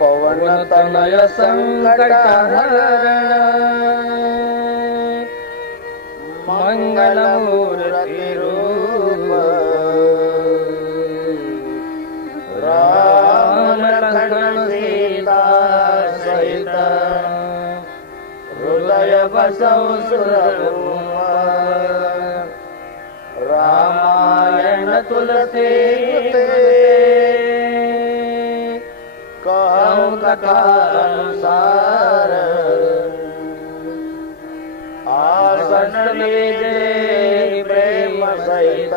पवन तनय संकट हरण मंगल मूर्ति रूप राम लखन सीता सहित हृदय बसौ सुरभूम रामायण तुलसी कहूँ कथा अनुसार आसन लीजे प्रेम सहित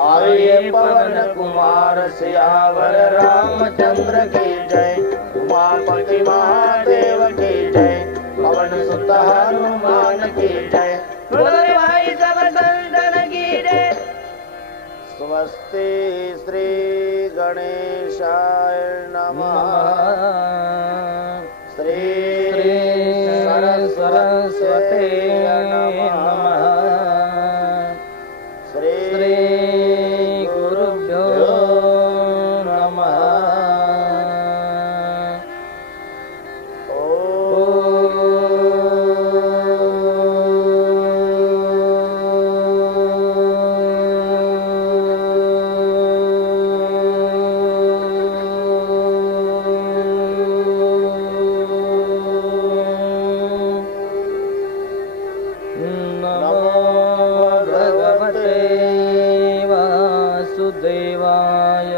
आइए पवन कुमार सियावर रामचंद्र की जय। उमापति महादेव की जय। पवन सुत हनुमान की जय। बोले भाई सब संतन की जय। स्वस्ति श्री गणेशाय नमः। श्री सरस्वती नमः। श्री गुरुभ्यो नमः। देवाय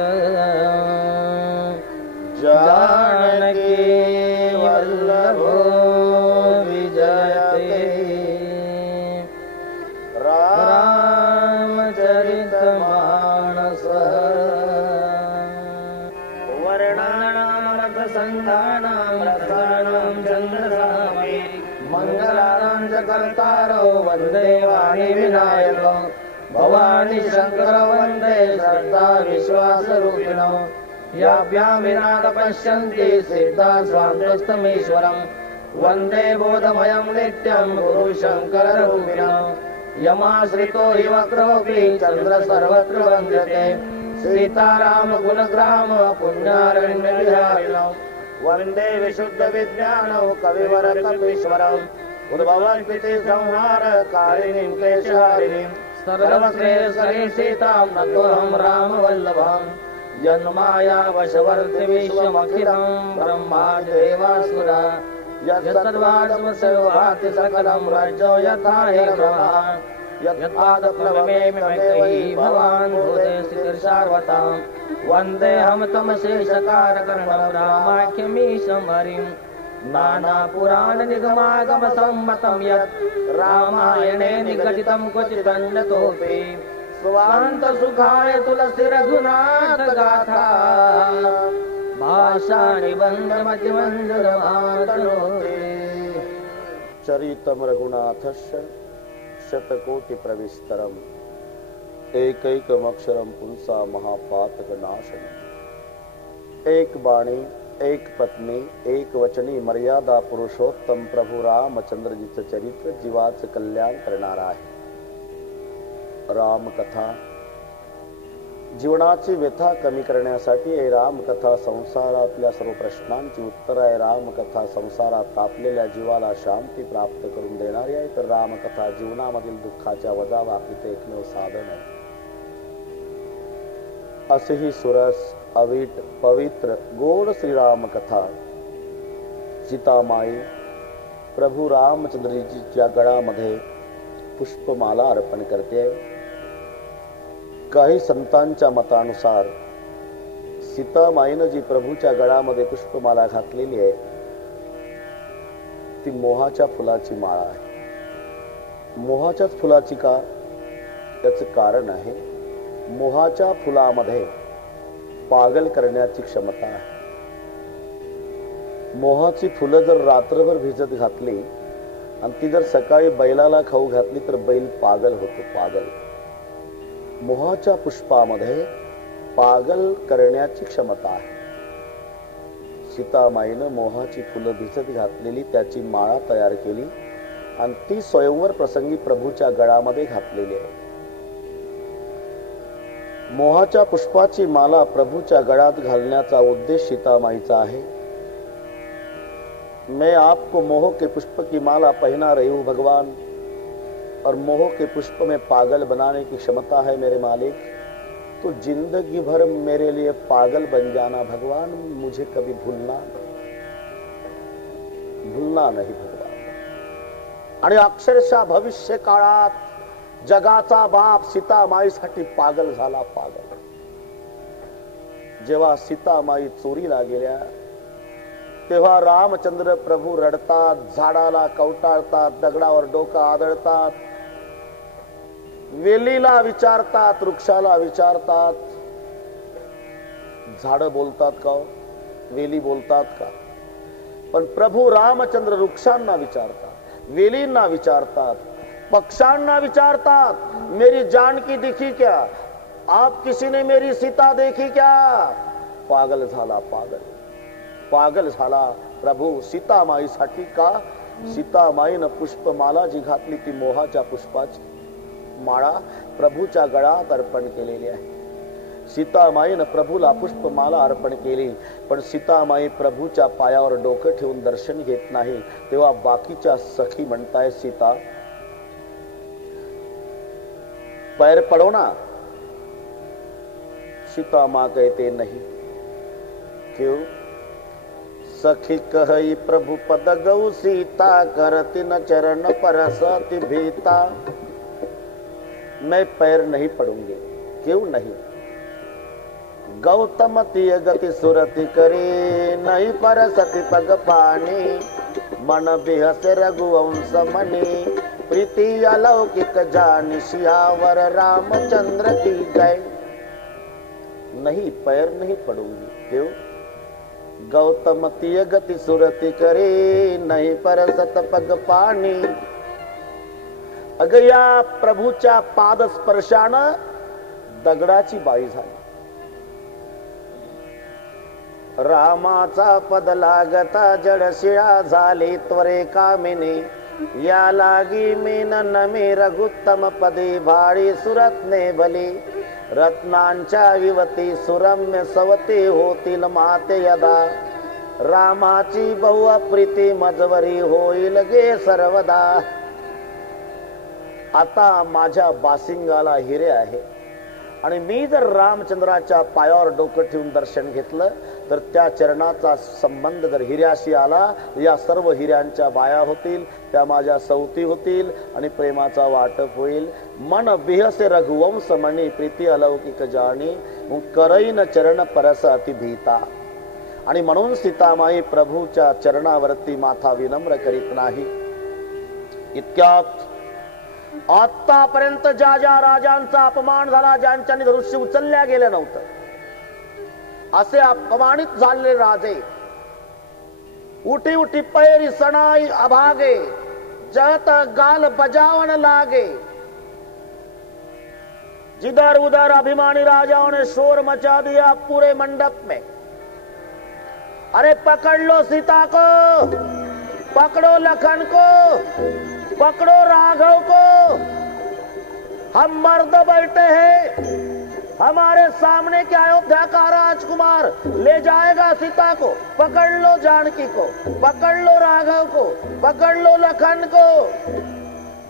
जानकी वल्लभो विजयते रामचरितमानस वर्णनामृत संधानां रसानां चन्द्रसामे मंगलानां च कर्तारो वन्दे वाणी विनायको भवानी शंकर वंदे श्रद्धा विश्वास रूपिणो याभ्यां विना तपस्यन्ति सिद्धा स्वान्तस्तमेश्वरं वंदे बोधमयं नित्यं गुरु शंकर रूपिणो यमाश्रितो हि वक्रोऽपि चन्द्र सर्वत्र वन्द्यते सीताराम गुणग्राम पुण्यारण्य विहारिणो वंदे विशुद्ध विज्ञानौ कविवर कपीश्वरम् उद्भवन्ति संहार कारिणीं क्लेशहारिणीं सर्वश्रेयसरी सीतां नतोऽहं रामवल्लभं जन्माया वशवर्ति विश्वमखिलं ब्रह्मादेवासुरा यत्सर्वात्मसर्वाति सकलं रज्जो यथा हिरण्यः यत्पादप्लवमेकैः भवान् भूतेऽस्तिर्सार्वतां वन्देऽहं तमशेषकारकर्णं रामाख्यमीशं हरिं नाना पुराण निगमागम सम्मतं यत् रामायणे निगदितं क्वचिदन्यतोऽपि स्वान्त सुखाय तुलसी रघुनाथ गाथा भाषा निबंध मतिमंजलमातनोते। चरितं रघुनाथस्य शतकोटि प्रविस्तरम् एकैकमक्षरं पुंसा महापातकनाशनम्। एक वाणी एक पत्नी एक वचनी मर्यादा पुरुषोत्तम प्रभू रामचंद्र जीचं चरित्र जीवाचं कल्याण करणारा आहे। रामकथा जीवनाची व्यथा कमी करण्यासाठी आहे। रामकथा संसारातल्या सर्व प्रश्नांची उत्तर आहे। रामकथा संसारात तापलेल्या जीवाला शांती प्राप्त करून देणारी आहे। तर रामकथा जीवनामधील दुःखाच्या वजावाकीचे एकमेव साधन आहे। असेही सुरस अवीट पवित्र गोड श्रीराम कथा सीतामाई प्रभू रामचंद्रजीच्या गळामध्ये पुष्पमाला अर्पण करते। काही संतांच्या मतानुसार सीतामाईनं जी प्रभूच्या गळामध्ये पुष्पमाला घातलेली आहे ती मोहाच्या फुलाची माळा आहे। मोहाच्याच फुलाची का? याचं कारण आहे मोहाच्या फुलामध्ये पागल करण्याची क्षमता आहे। मोहाची फुलं जर रात्रभर भिजत घातली आणि ती जर सकाळी बैलाला खाऊ घातली तर बैल पागल होतो। पागल मोहाच्या पुष्पामध्ये पागल करण्याची क्षमता आहे। सीतामाईनं मोहाची फुलं भिजत घातलेली त्याची माळा तयार केली आणि ती स्वयंवर प्रसंगी प्रभूच्या गळामध्ये घातलेली आहे। मोहाच्या पुष्पाची माला प्रभूच्या गळ्यात घालण्याचा उद्देश सीतामाईचा आहे। मैं आपको मोह के पुष्प की माला पहना रही हूं भगवान, और मोह के पुष्प में पागल बनाने की क्षमता है मेरे मालिक, तो जिंदगी भर मेरे लिए पागल बन जाना भगवान, मुझे कभी भूलना नहीं भगवान। आणि अक्षरशः भविष्य काळात जगाचा बाप सीतामाईसाठी पागल झाला, पागल। जेव्हा सीतामाई चोरीला गेल्या तेव्हा रामचंद्र प्रभू रडतात, झाडाला कवटाळतात, दगडावर डोकं आदळतात, वेलीला विचारतात, वृक्षाला विचारतात। झाड बोलतात का, वेली बोलतात का? पण प्रभू रामचंद्र वृक्षांना विचारतात, वेलींना विचारतात, पक्षांना विचारतात, मेरी जानकी दिखी क्या? आप किसी ने मेरी सीता देखी क्या? पागल झाला, पागल झाला प्रभू सीतामाईसाठी का? सीतामाईनं पुष्पमाला जी घातली ती मोहाच्या पुष्पाची माळा प्रभूच्या गळ्यात अर्पण केलेली आहे। सीतामाईनं प्रभूला पुष्पमाला अर्पण केली, पण सीतामाई प्रभूच्या पायावर डोकं ठेवून दर्शन घेत नाही। तेव्हा बाकीच्या सखी म्हणताय, सीता पैर पड़ो ना। सीता मां कहते नहीं। क्यों? सखी कही प्रभु पद गौ सीता, करती न चरण परसति भीता। मैं पैर नहीं पड़ूंगी। क्यों नहीं? गौतम तिय गति सुरति करे, नहीं परसति पग पानी। मन बिहस रघुवंश मणि, प्रीति अलौकिक जानि, सियावर रामचंद्र की जय। नहीं, पैर नहीं पड़ूंगी। क्यों? गौतम तिय गति सुरति करे, नहीं परसत पग पाणी। अगं या प्रभूच्या पाद स्पर्शानं दगडाची बाई झाली। रामाचा पद लागता जडशिळा झाली त्वरे कामिनी। या लागी मीन नमी रघुत्तम पदी, भाडी सुरत्ने भली। रत्नांच्या विवती सुरम्य सवती, होतील माते यदा। रामाची बहु अप्रीती मजवरी, होईल गे सर्वदा। आता माझ्या बासिंगाला हिरे आहे, आणि मी जर रामचंद्राच्या पायावर डोकं ठेवून दर्शन घेतलं तर त्या चरणाचा संबंध जर हिऱ्याशी आला, या सर्व हिऱ्यांच्या बाया होतील, त्या माझ्या सवती होतील, आणि प्रेमाचा वाटप होईल। मन बिहसे रघुवंश मणि, प्रीती अलौकिक जाणी। करईन चरण परस अति भीता। आणि म्हणून सीतामाई प्रभूच्या चरणावरती माथा विनम्र करीत नाही। इतक्यात आतापर्यंत ज्या ज्या राजांचा अपमान झाला, ज्यांच्यानी धनुष्य उचलल्या गेलं नव्हतं, असे अपमानित झालेले राजे उठी उठी पैरी सणाई अभागे, जत गाल बजावन लागे। जिधर उधर अभिमानी राजाओं ने शोर मचा दिया पूरे मंडप में। अरे पकड़ लो सीता को, पकड़ो लखन को, पकड़ो राघव को, हम मर्द बैठे हैं, हमारे सामने क्या अयोध्या का राजकुमार ले जाएगा सीता को। पकड़ लो जानकी को, पकड़ लो राघव को, पकड़ लो लखन को।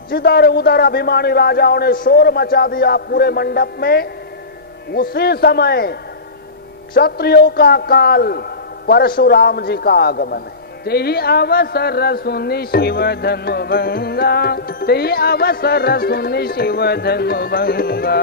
जिधर उधर अभिमानी राजाओं ने शोर मचा दिया पूरे मंडप में। उसी समय क्षत्रियों का काल परशुराम जी का आगमन है। तेही अवसर सुनि शिव धनु भंगा, तेही अवसर सुनि शिव धनु भंगा,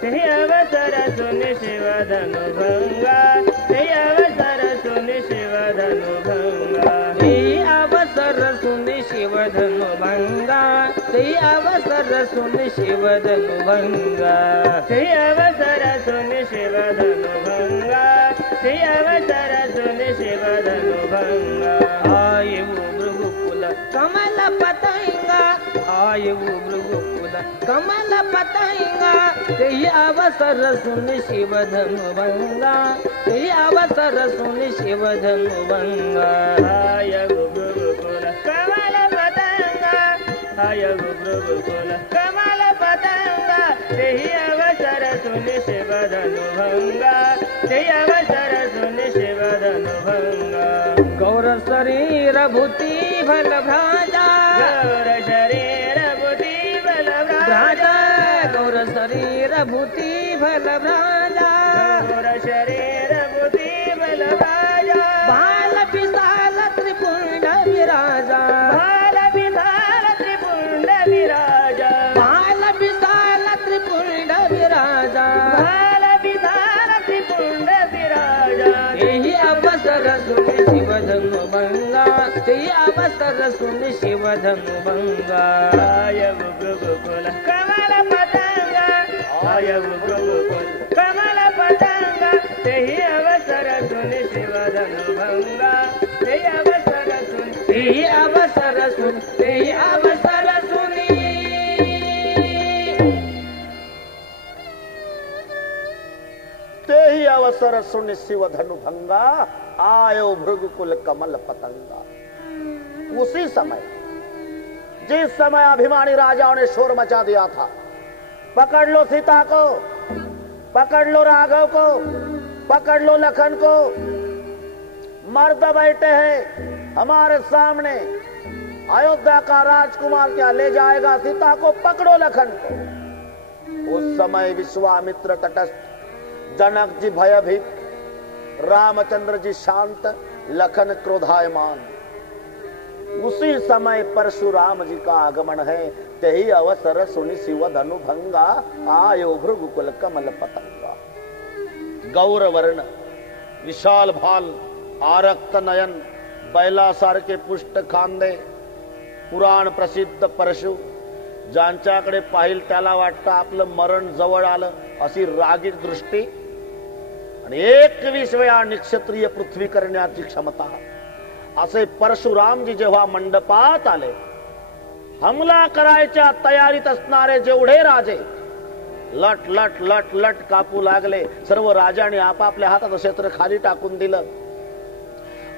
तेही अवसर सुनि शिव धनु भंगा, तेही अवसर सुनि शिव धनु भंगा, तेही अवसर सुनि शिव धनु भंगा, तेही अवसर सुनि शिव धनु भंगा, तेही अवसर सुनि शिव धनु भंगा, तेही अवसर सुनि शिव धनु भंगा। आये वो भृगुकुल कमल पतंगा, आये वो भृगुकुल कमल पतंगा, तेही अवसर सुनि शिव धनु भंगा, तेही अवसर सुनि शिव धनु भंगा। आये वो भृगुकुल कमल पतंगा, आये वो भृगुकुल कमल पतंगा, तेही अवसर सुनि सुनि शिव धनुभंगा ते अवसर सुनि शिव धनुभंगा गौर शरीर भूति भल भ्राजा गौर शरीर भूति भल भ्राजा गौर शरीर भूति भल भ्राजा गौर शरीर भूति भल भ्राजा बाल विशाल त्रिपुंड विराजा बाल विशाल त्रिपुंड विराजा बाल विशाल त्रिपुंड विराजा बाल विशाल त्रिपुंड विराजा तेहि अवसर सुनि शिव धनुभंगा तेहि अवसर सुनि शिव धनुभंगा आय भृगुकुल कमल पतंगा आय भृगुकुल कमल पतंगा तेहि अवसर सुनि शिव धनुभंगा तेहि अवसर सुनि तेहि अवसर सुनि तेहि अवसर सुनि ते ही अवसर सुनि शिव धनुभंगा आयो भृगुकुल कमल पतंगा। उसी समय जिस समय अभिमानी राजाओं ने शोर मचा दिया था, पकड़ लो सीता को, पकड़ लो राघव को, पकड़ लो लखन को, मर्द बैठे हैं हमारे सामने, अयोध्या का राजकुमार क्या ले जाएगा सीता को, पकड़ो लखन को। उस समय विश्वामित्र तटस्थ, जनक जी भयभीत, रामचंद्र जी शांत, लखन क्रोधायमान। उसी समय परशुराम जी का आगमन है। तेहि अवसर सुनि शिव धनुभंगा आयो भृगुकुल कमल पतंगा। गौरवर्ण, विशाल भाल, आरक्त नयन, बैलासार के पुष्ट खांदे, पुराण प्रसिद्ध परशु, ज्यांच्याकडे पाहिल त्याला वाटतं आपलं मरण जवळ आलं अशी रागीट दृष्टी आणि 21 वेळा निक्षत्रिय पृथ्वी करण्याची क्षमता, असे परशुरामजी जेव्हा मंडपात आले, हमला करायच्या तयारीत असणारे जेवढे राजे लट लट लट लट कापू लागले। सर्व राजांनी आपापल्या हातात क्षेत्र खाली टाकून दिलं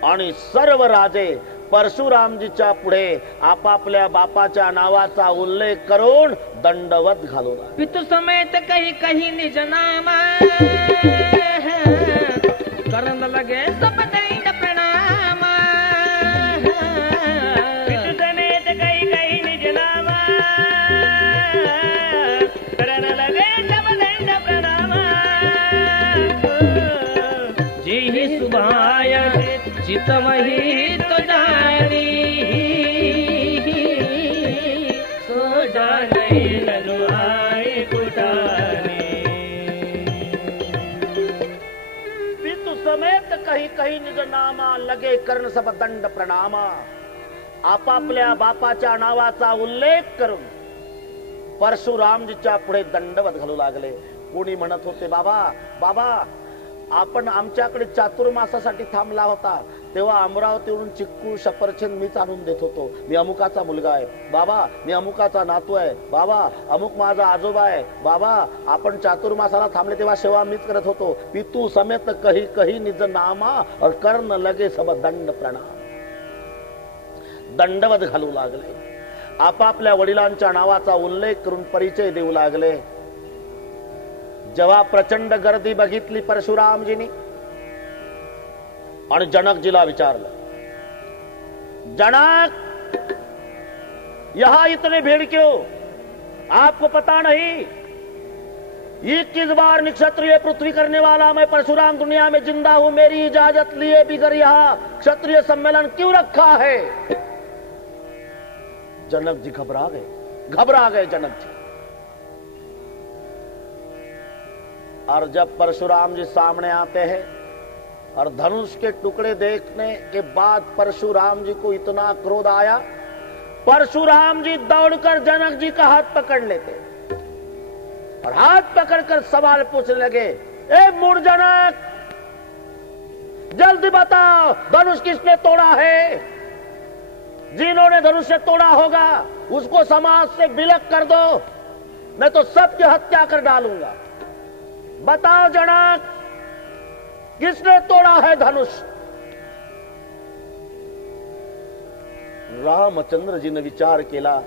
आणि सर्व राजे परशुरामजीच्या पुढे आपापल्या बापाच्या नावाचा उल्लेख करून दंडवत घालू लागले। पितु समेत कही कही निज नामा करण लगे सब दंड प्रणाम। पितु समेत कही कही निज नामा करण लगे सब दंड प्रणाम। जेहि सुभाय चितमहि तो जानी सो जाने ननु आए कुटानी। पितु समेत कही कही निज नामा लगे कर्ण सब दंड प्रणामा। आपापल्या बापाच्या नावाचा उल्लेख करून परशुरामजीच्या पुढे दंडवत घालू लागले। कोणी म्हणत होते, बाबा बाबा आपण आमच्याकडे चातुर्मासासाठी थांबला होता, तेव्हा अमरावतीवरून चिक्कू सफरचंद मीच आणून देत होतो। मी अमुकाचा मुलगा आहे बाबा, मी अमुकाचा नातू आहे बाबा, अमुक माझा आजोबा आहे बाबा, आपण चातुर्मासाला थांबले तेव्हा सेवा मीच करत होतो। पितू समेत कही कही निज नामा और कर्ण लगे सब दंड प्रणाम। दंडवत घालू लागले, आपापल्या वडिलांच्या नावाचा उल्लेख करून परिचय देऊ लागले। जेव्हा प्रचंड गर्दी बघितली परशुरामजींनी आणि जनकजीला विचारलं, जनक यहां इतने भीड़ क्यों? आपको पता नहीं 21 बार निक्षत्रिय पृथ्वी करने वाला मैं परशुराम दुनिया में जिंदा हूं, मेरी इजाजत लिए बिगर यहां क्षत्रिय सम्मेलन क्यों रखा है? जनक जी घबरा गए जनक जी। और जब परशुराम जी सामने आते हैं और धनुष के टुकड़े देखने के बाद परशुराम जी को इतना क्रोध आया, परशुराम जी दौड़कर जनक जी का हाथ पकड़ लेते और हाथ पकड़कर सवाल पूछने लगे, ए मूढ़ जनक, जल्दी बताओ धनुष किसने तोड़ा है? जिन्होंने धनुष से तोड़ा होगा उसको समाज से विलग कर दो, मैं तो सबकी हत्या कर डालूंगा। बताओ जनक, किसने तोड़ा है धनुष? रामचंद्रजीने विचार केला,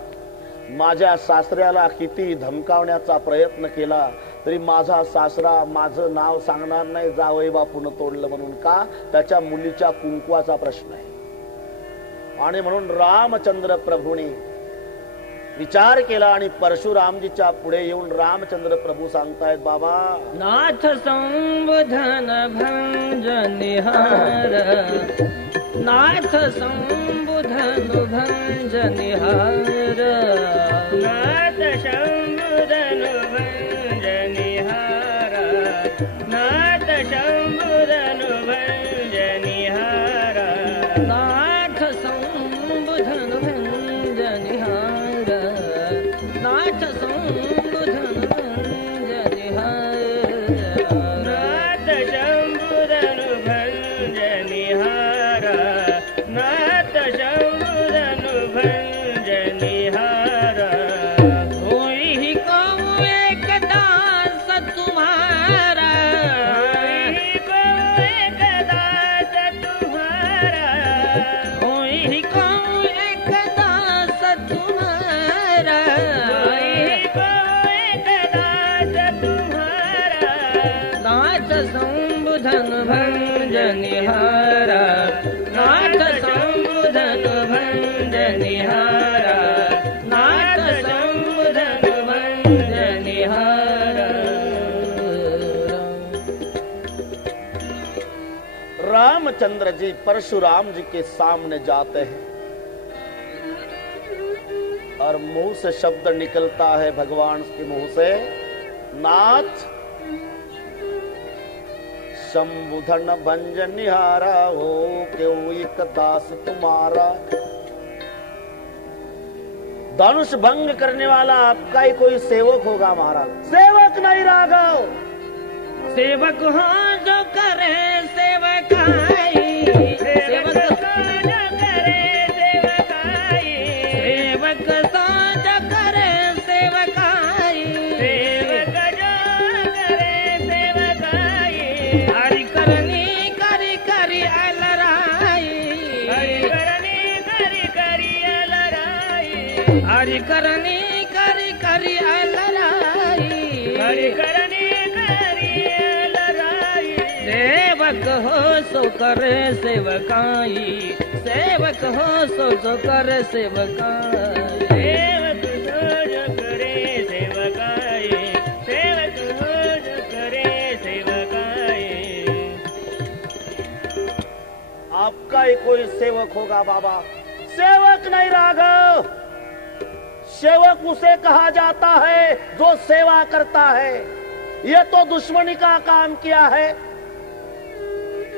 माझ्या सासऱ्याला किती धमकावण्याचा प्रयत्न केला तरी माझा सासरा माझं नाव सांगणार नाही जावई बापून तोडलं म्हणून. का? त्याच्या मुलीच्या कुंकवाचा प्रश्न आहे. आणि म्हणून रामचंद्र प्रभूने विचार केला आणि परशुरामजीच्या पुढे येऊन रामचंद्र प्रभू सांगतायत, बाबा नाथ संबोधन भंज निहार, नाथ संबोधन भंज निहार, नाथ संबोधन भंज निहार, नाथ संबोधन भंज निहार, नाथ संबोधन भंज निहार, नाथ संबोधन भंज निहार, नाथ संबोधन भंज निहार, नाथ संबोधन भंज निहार. होई कहूँ एक दास तुम्हारा, होई कहूँ एक दास तुम्हारा, होई कहूँ एक दास तुम्हारा, होई कहूँ एक दास तुम्हारा, नाथ संबोधन भंज निहारा, नाथ संबोधन भंज निहारा, नाथ संबोधन भंज निहारा. रामचंद्र जी परशुराम जी के सामने जाते हैं और मुंह से शब्द निकलता है भगवान के मुंह से, नाथ संबुधन भंज निहारा हो क्यों एक दास तुम्हारा. धनुष भंग करने वाला आपका ही कोई सेवक होगा महाराज. सेवक नहीं राघव, सेवक हो जो करे सेवकाई, सेवक हो जो करे सेवकाई, सेवक हो जो करे सेवकाई, सेवक जो करे सेवकाई, हरि करनी करी करी अलराई, हरि करनी करी करी अलराई, हरि करनी करी करी अलराई, हरि करनी करी अलराई. सेवक हो सो करे सेवकाई, सेवक हो सो करे सेवकाई, सेवक हो जो करे सेवकाई, सेवक हो जो करे सेवकाई. आपका ही कोई सेवक होगा बाबा. सेवक नहीं राघव, सेवक उसे कहा जाता है जो सेवा करता है. ये तो दुश्मनी का काम किया है.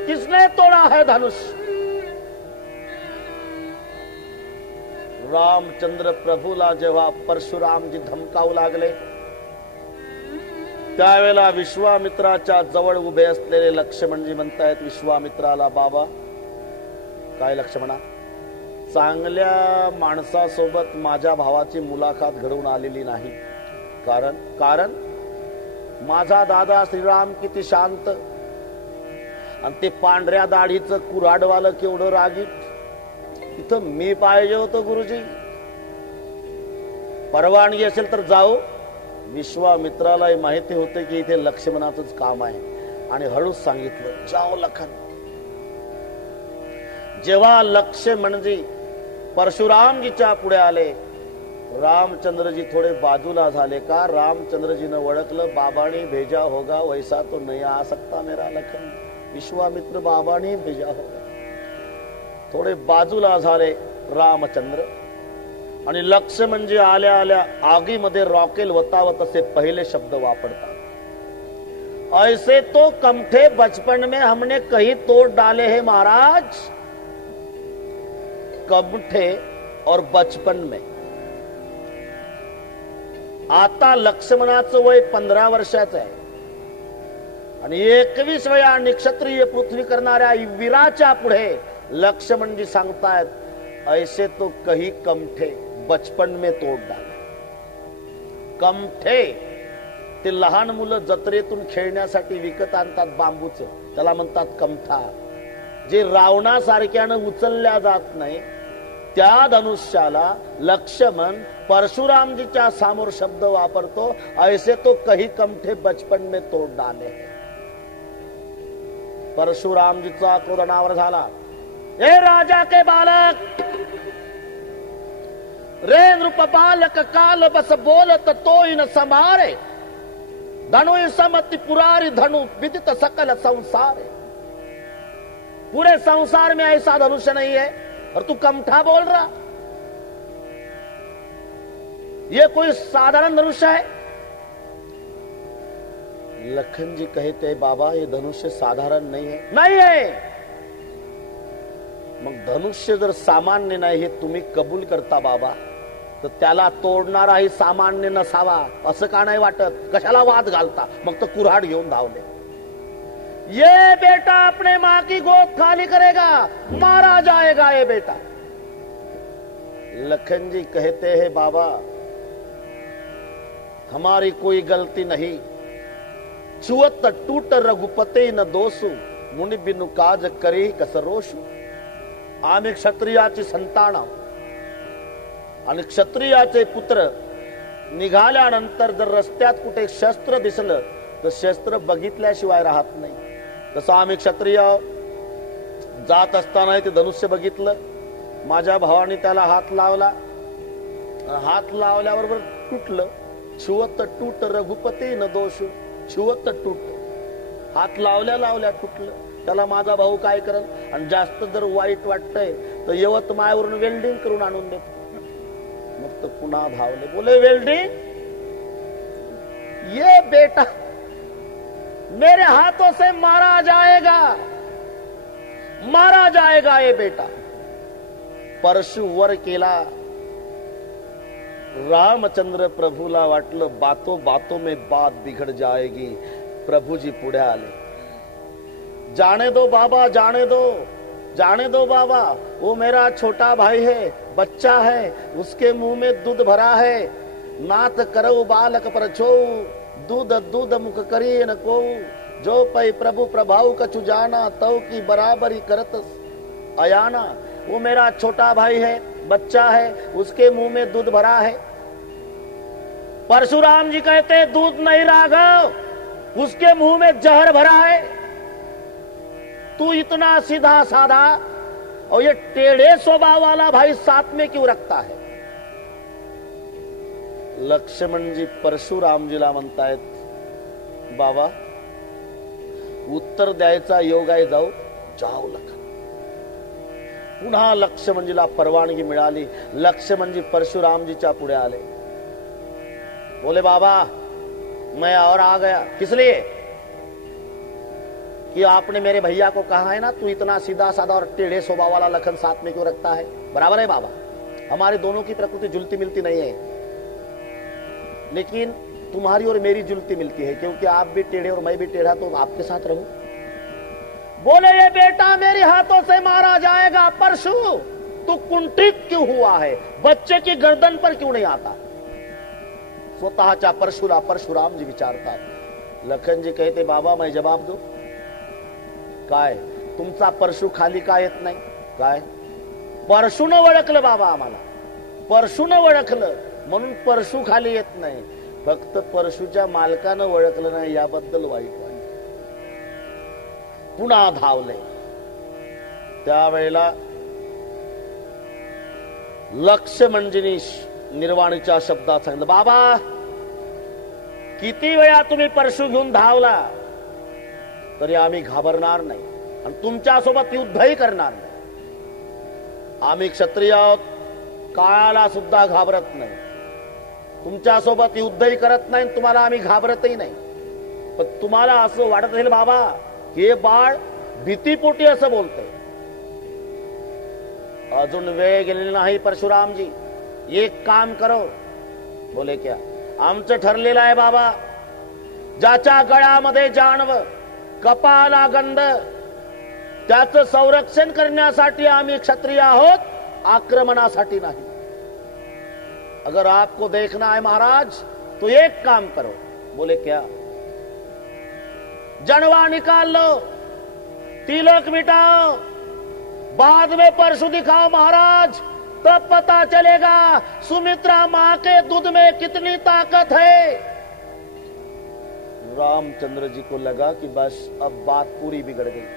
किसने तोड़ा है धनुष? रामचंद्र प्रभूला जेव्हा परशुरामजी धमकावू लागले त्यावेळेला विश्वामित्राच्या जवळ उभे असलेले लक्ष्मणजी म्हणतायत विश्वामित्राला, बाबा काय लक्ष्मणा, चांगल्या माणसासोबत माझ्या भावाची मुलाखत घडवून आलेली नाही. कारण माझा दादा श्रीराम किती शांत आणि ते पांढऱ्या दाढीचं कुऱ्हाडवालं केवढं रागीट. इथं मी पाहिजे होतो गुरुजी. परवानगी असेल तर जाऊ. विश्वामित्राला माहिती होते की इथे लक्ष्मणाचंच काम आहे आणि हळूच सांगितलं, जाओ लखन. जेव्हा लक्ष्मणजी परशुरामजीच्या पुढे आले, रामचंद्रजी थोडे बाजूला झाले. का? रामचंद्रजीनं ओळखलं, बाबानी भेजा होगा वैसा तो नहीं आ सकता मेरा लखन. विश्वामित्र बाबानी भेजा होगा. थोडे बाजूला झाले रामचंद्र आणि लक्ष्मणजी आल्या आल्या आगीमध्ये रॉकेल वतावत असे पहिले शब्द वापरतात, ऐसे तो कम थे बचपन में हमने कहीं तोड़ डाले हैं महाराज. कम थे और बचपन में. आता लक्ष्मणाचं वय 15 वर्षाचं आहे आणि 21 वेळा निक्षत्रिय पृथ्वी करणाऱ्या वीराच्या पुढे लक्ष्मणजी सांगतायत, ऐसे तो कहीं कम थे बचपन में तोड़ डाले. कमठे ते लहान मुलं जत्रेतून खेळण्यासाठी विकत आणतात बांबूचं, त्याला म्हणतात कमठा. जे रावणासारख्यानं उचलल्या जात नाही त्या धनुष्याला लक्ष्मण परशुरामजीच्या समोर शब्द वापरतो, ऐसे तो कही कमठे बचपन में तोड़ डाले. परशुरामजीचा क्रोध अनावर झाला. ए राजा के बालक, रे नृप बालक काल बस बोलत तो न संभारे, धनु समति पुरारी धनु विदित सकल संसार. पूरे संसार में ऐसा धनुष्य नहीं है और तू कमठा बोल रहा. ये कोई साधारण धनुष्य है? लखन जी कहते बाबा ये धनुष्य साधारण नहीं है. नहीं है. मग धनुष्य जर सामान्य नाही हे तुम्ही कबूल करता बाबा, तर त्याला तोडणाराही सामान्य नसावा असं का नाही वाटत? कशाला वाद घालता? मग तो कुऱ्हाड घेऊन धावले. ये बेटा अपने माँ की गोद खाली करेगा, मारा जाएगा ये बेटा. लखन जी कहते हैं बाबा हमारी कोई गलती नहीं, छुअत टूट रघुपते न दोषु, मुनि बिनु काज करी कसरोषु. आम्ही क्षत्रियाची संतान आणि क्षत्रियाचे पुत्र निघाल्यानंतर जर रस्त्यात कुठे शस्त्र दिसलं तर शस्त्र बघितल्याशिवाय राहत नाही. तसं आम्ही क्षत्रिय जात असताना ते धनुष्य बघितलं, माझ्या भावाने त्याला हात लावला, हात लावल्याबरोबर तुटलं. छुवत टूट रघुपती न दोष, छुवत टूट, हात लावल्या लावल्या तुटलं. त्याला माझा भाऊ काय करल? आणि जास्त जर वाईट वाटतंय तर यवतमाळवरून वेल्डिंग करून आणून देतो. मग तर पुन्हा धावले, बोले वेल्डिंग, ये बेटा मेरे हाथों से मारा जाएगा, मारा जाएगा ये बेटा. परशु वर केला. रामचंद्र प्रभूला वाटलं बातों बातों में बात बिगड़ जाएगी. प्रभुजी पुढे आले. जाने दो बाबा, जाने दो, जाने दो बाबा, वो मेरा छोटा भाई है, बच्चा है, उसके मुंह में दूध भरा है. नाथ करो बालक पर छो, दूध दूध मुख करिए न को. जो पै प्रभु प्रभाव कछु जाना, तव की बराबरी करत अयाना. वो मेरा छोटा भाई है, बच्चा है, उसके मुंह में दूध भरा है. परशुराम जी कहते दूध नहीं राघव, उसके मुंह में जहर भरा है. तू इतना सीधा साधा और ये टेढ़े स्वभाव वाला भाई साथ में क्यों रखता है? लक्ष्मण जी परशुरामजीला म्हणतायत बाबा उत्तर द्यायचा योग आहे, जाऊ जाऊ लखन. पुन्हा लक्ष्मणजीला परवानगी मिळाली. लक्ष्मणजी परशुरामजीच्या पुढे आले. बोले बाबा मैं और आ गया. किस लिए? कि आपने मेरे भैया को कहा है ना तू इतना सीधा साधा और टेढ़े स्वभाव वाला लखन साथ में क्यों रखता है? बराबर है बाबा, हमारे दोनों की प्रकृति जुलती मिलती नहीं है, लेकिन तुम्हारी और मेरी जुलती मिलती है, क्योंकि आप भी टेढ़े और मैं भी टेढ़ा, तो आपके साथ रहूं. बोले ये बेटा मेरे हाथों से मारा जाएगा. परशु तू कुंठित क्यों हुआ है? बच्चे की गर्दन पर क्यों नहीं आता? स्वतःच्या परशुला परशुराम जी विचारतात. लखनजी कहते बाबा मैं जवाब दो. काय तुमचा परशु खाली का येत नाही? काय परशुनं ओळखलं बाबा आम्हाला, परशुनं ओळखलं म्हणून परशु खाली येत नाही. फक्त परशुच्या मालकानं ओळखलं नाही याबद्दल वाईट वाटलं. पुन्हा धावले. त्यावेळेला लक्ष्मणजींनी निर्वाणीच्या शब्दात सांगितलं बाबा किती वेळा तुम्ही परशु घेऊन धावला तरी आम्ही घाबरणार नाही आणि तुमच्यासोबत युद्धही करणार नाही. आम्ही क्षत्रिय आहोत, काळाला सुद्धा घाबरत नाही. तुमच्यासोबत युद्धही करत नाही, तुम्हाला आम्ही घाबरतही नाही. पण तुम्हाला असं वाटत असेल बाबा हे बाळ भीतीपोटी असं बोलतंय. अजून वेळ गेलेली नाही परशुरामजी, एक काम करो. बोले क्या? आमचं ठरलेलं आहे बाबा, ज्याच्या गळ्यामध्ये जानव, कपाला गंध, त्याचं संरक्षण करण्यासाठी आम्ही क्षत्रिय आहोत, आक्रमणासाठी नाही. अगर आपको देखना है महाराज तो एक काम करो. बोले क्या? जनवा निकाल लो, तिलक मिटाओ, बाद में परशु दिखाओ महाराज, तब पता चलेगा सुमित्रा मां के दूध में कितनी ताकत है। रामचंद्र जी को लगा कि बस अब बात पूरी बिगड़ गई।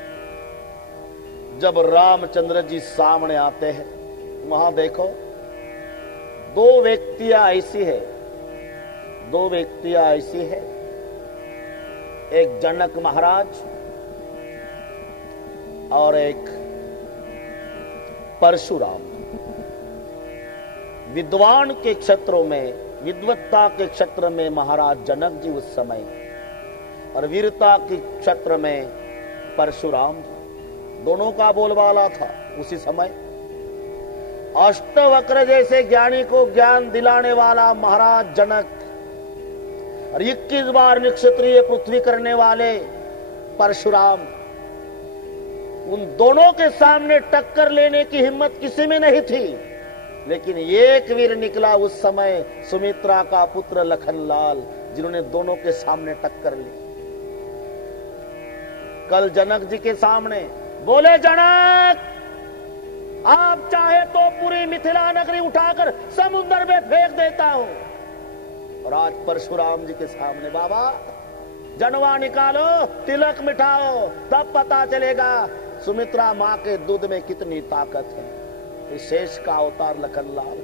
जब रामचंद्र जी सामने आते हैं, वहां देखो दो व्यक्तियां ऐसी है, एक जनक महाराज और एक परशुराम। विद्वान के क्षेत्रों में, विद्वत्ता के क्षेत्र में महाराज जनक जी उस समय, और वीरता के क्षेत्र में परशुराम। दोनों का बोलबाला था उसी समय। अष्टवक्र जैसे ज्ञानी को ज्ञान दिलाने वाला महाराज जनक और 21 बार निक्षत्रिय पृथ्वी करने वाले परशुराम, उन दोनों के सामने टक्कर लेने की हिम्मत किसी में नहीं थी। लेकिन एक वीर निकला उस समय, सुमित्रा का पुत्र लखनलाल, जिन्होंने दोनों के सामने टक्कर ली। कल जनक जी के सामने बोले, जनक आप चाहे तो पूरी मिथिला नगरी उठाकर समुद्र में फेंक देता हूं। और आज परशुराम जी के सामने, बाबा जनवा निकालो, तिलक मिटाओ, तब पता चलेगा सुमित्रा मां के दूध में कितनी ताकत है। शेष का अवतार लखनलाल।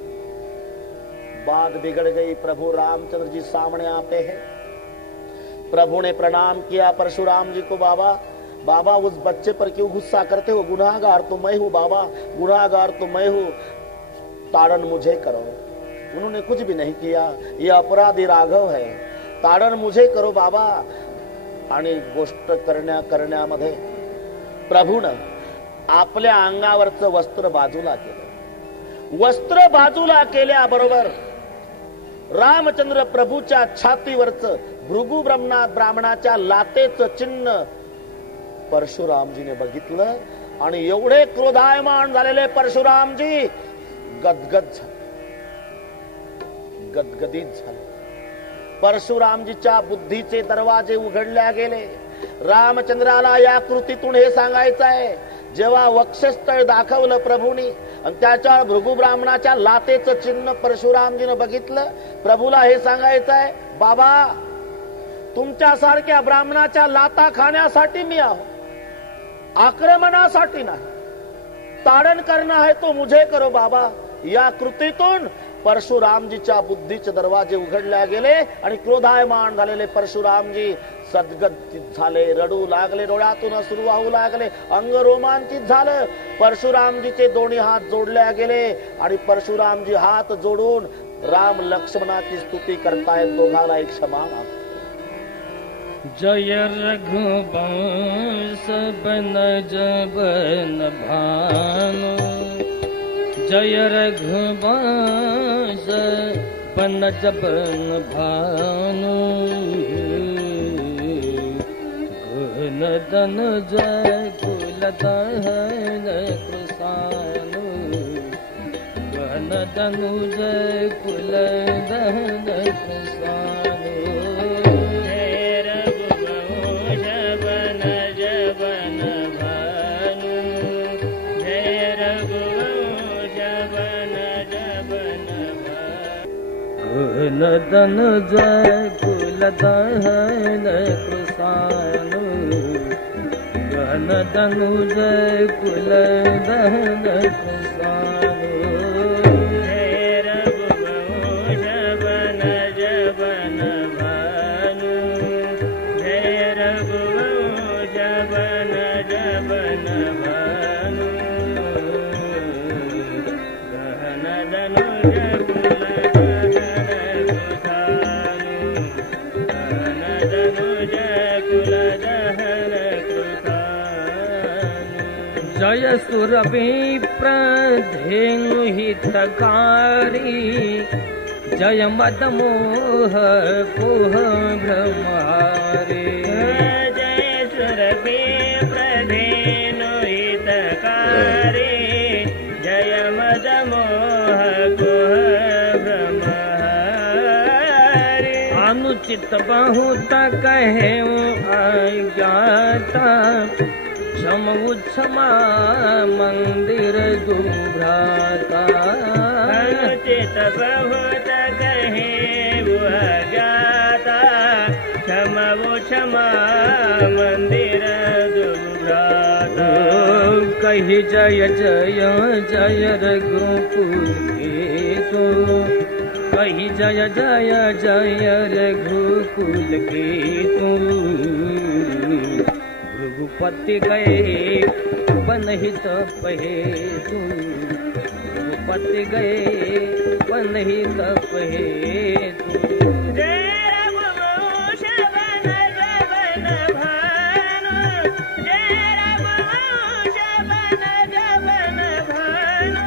बात बिगड़ गई। प्रभु रामचंद्र जी सामने आते हैं। प्रभु ने प्रणाम किया परशुराम जी को। बाबा उस बच्चे पर क्यों गुस्सा करते हो? गुनाहगार तो मैं हूं बाबा, गुनाहगार तो मैं हूं, ताड़न मुझे करो। उन्होंने कुछ भी नहीं किया, ये अपराधी राघव है, ताड़न मुझे करो बाबा। आणि गोष्ट करण्यामध्ये प्रभूनं आपल्या अंगावरचं वस्त्र बाजूला केलं। वस्त्र बाजूला केल्याबरोबर रामचंद्र प्रभूच्या छातीवरचं भृगु ब्राह्मणाच्या लातेचं चिन्ह परशुरामजीने बघितलं आणि एवढे क्रोधायमान झालेले परशुरामजी गदगदित झाले। परशुरामजीच्या बुद्धीचे दरवाजे उघडले गेले। रामचंद्राला या कृतीतून हे सांगायचं आहे, जेव्हा वक्षस्थळ दाखवलं प्रभूंनी आणि त्याच्यावर भृगु ब्राह्मणाच्या लातेचं चिन्ह परशुरामजीने बघितलं, प्रभूला हे सांगायचं आहे, बाबा तुमच्यासारख्या ब्राह्मणाच्या लाता खाण्यासाठी मी आहो, आक्रमणासाठी नाही। ताडण करणं आहे तो मुझे करो बाबा। या कृतीतून परशुरामजीच्या बुद्धीचे दरवाजे उघडले गेले आणि क्रोधायमान झालेले परशुरामजी सद्गदित झाले, रडू लागले, डोळ्यातून अश्रू वाहू लागले, अंग रोमांचित झालं। परशुरामजीचे दोन्ही हात जोडले गेले आणि परशुरामजी हात जोडून राम लक्ष्मणाची स्तुती करतायत, दोघांना एक क्षमा मागतात। जय रघुवंश बनज बन भानु, जय रघुवंश बनज बन भानु, गुण दन जय कुल दहन कृसानु, गुण दनु जय कुल दहन कृसानु। नदन जय कुल दहन कृसानु, गहन दनु जय कुल दहन कृसानु। जय रघुवंश बनज बन भानु, जय रघुवंश बनज बन भानु, गहन दनु जय कुल जय सुरभि प्रधेनु हितकारी, जय मद मोह कुह ब्रह्मारी। जय सुरभि प्रधेनु हितकारी, जय मद मोह कुह ब्रह्मारी। अनुचित बहुत कहे अज्ञाता, क्षम क्षमा मंदिर दुभ्राता। हित बहुत कहे वो अज्ञाता, क्षमा वो क्षमा मंदिर दुर्भ्राता। कही जय जय जय रघुकुल के तो, कही जय जय जय रघुकुल के तो। भृगुपति गए बनहित पहेतु, भृगुपति गए बनहित पहेतु। जय रघुवंश बन जवन भानु, जय रघुवंश बन जवन भानु।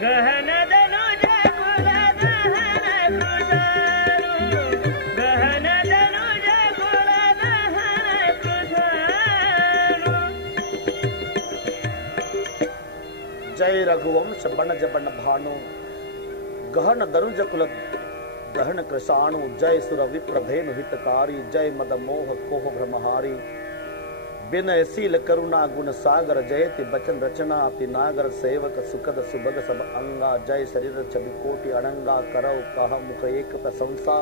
गहन धनुज कुल दहन कृतानु, गहन धनुज कुल दहन कृतानु। जय रघुवंश बन जबन भानु, गहन दनुज कुल दहन कृषाणु। जय सुर विप्र धेनु हितकारी, जय मद मोह कोह भ्रमहारी। विनय शील करुणा गुण सागर, जयति बचन रचना अति नागर। सेवक सुखद सुभग सब अंगा, जय शरीर छवि कोटि अनंगा। करौ कह मुख एक प्रशंसा,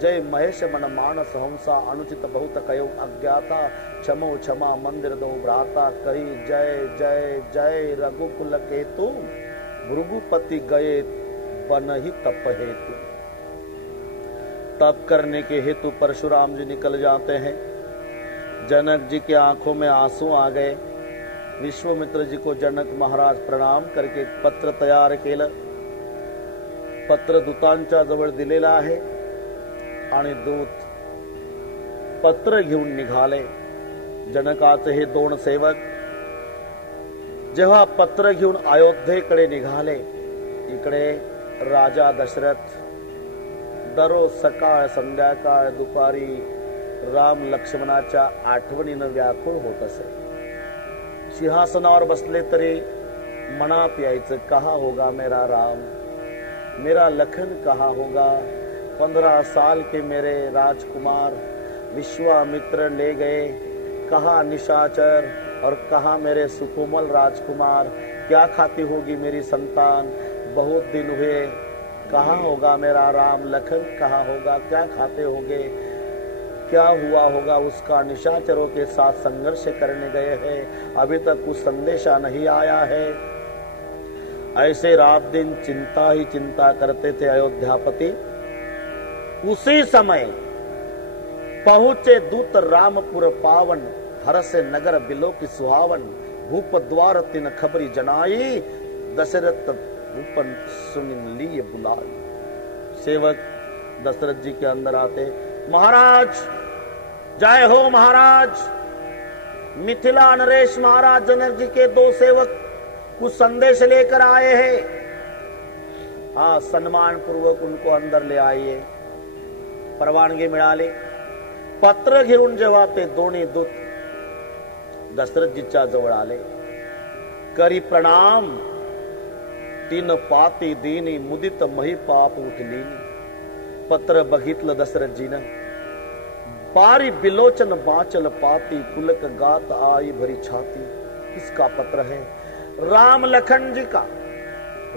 जय महेश मन मानस हंसा। अनुचित बहुत कयो अज्ञाता, क्षमो क्षमा मंदिर दो भ्राता। कही जय जय जय रघुकुल केतु, भृगुपति गए बनहि तप हेतु। तप करने के हेतु परशुराम जी निकल जाते हैं। जनक जी के आंखों में आंसू आ गए। विश्वामित्र जी को जनक महाराज प्रणाम करके पत्र तयार केलं। पत्र दूतांच्या जवळ दिलेला आहे आणि दूत पत्र घेऊन निघाले। जनकाचे हे दोन सेवक जेव्हा पत्र घेऊन अयोध्येकडे निघाले, इकडे राजा दशरथ दररोज सकाळ संध्याकाळ दुपारी राम लक्ष्मणाच्या आठवणीनं व्याकुळ होत असे। सिंहासनावर बसले तरी मनात यायचं, कहा होगा मेरा राम, मेरा लखन कहा होगा। 15 साल के मेरे राजकुमार विश्वामित्र ले गए, कहा निशाचर और कहा मेरे सुकोमल राजकुमार। क्या खाती होगी मेरी संतान, बहुत दिन हुए, कहा होगा मेरा राम लखन, कहा होगा, क्या खाते होगे, क्या हुआ होगा उसका। निशाचरों के साथ संघर्ष करने गए हैं, अभी तक कुछ संदेशा नहीं आया है। ऐसे रात दिन चिंता ही चिंता करते थे अयोध्यापति। उसी समय पहुंचे दूत रामपुर पावन, हरसे नगर बिलो की सुहावन। भूप द्वार तिन खबरी जनाई, दशरथ भूपन सुनिन लिए बुलाई। सेवक दशरथ जी के अंदर आते, महाराज जय हो महाराज। मिथिला नरेश महाराज जनक जी के 2 सेवक कुछ संदेश लेकर आए हैं। हाँ, सम्मान पूर्वक उनको अंदर ले आइए। परवानगी मिळाली। पत्र घेऊन जेव्हा ते दोन्ही दूत दशरथजीच्या जवळ आले, करी प्रणाम। 3 पाती दीनी, मुदित मही पाप उठली। पत्र बघितलं दशरथजीनं, पारी बिलोचन बाचल पाती, पुलक गात आई भरी छाती। किसका पत्र है? राम लखन जी का।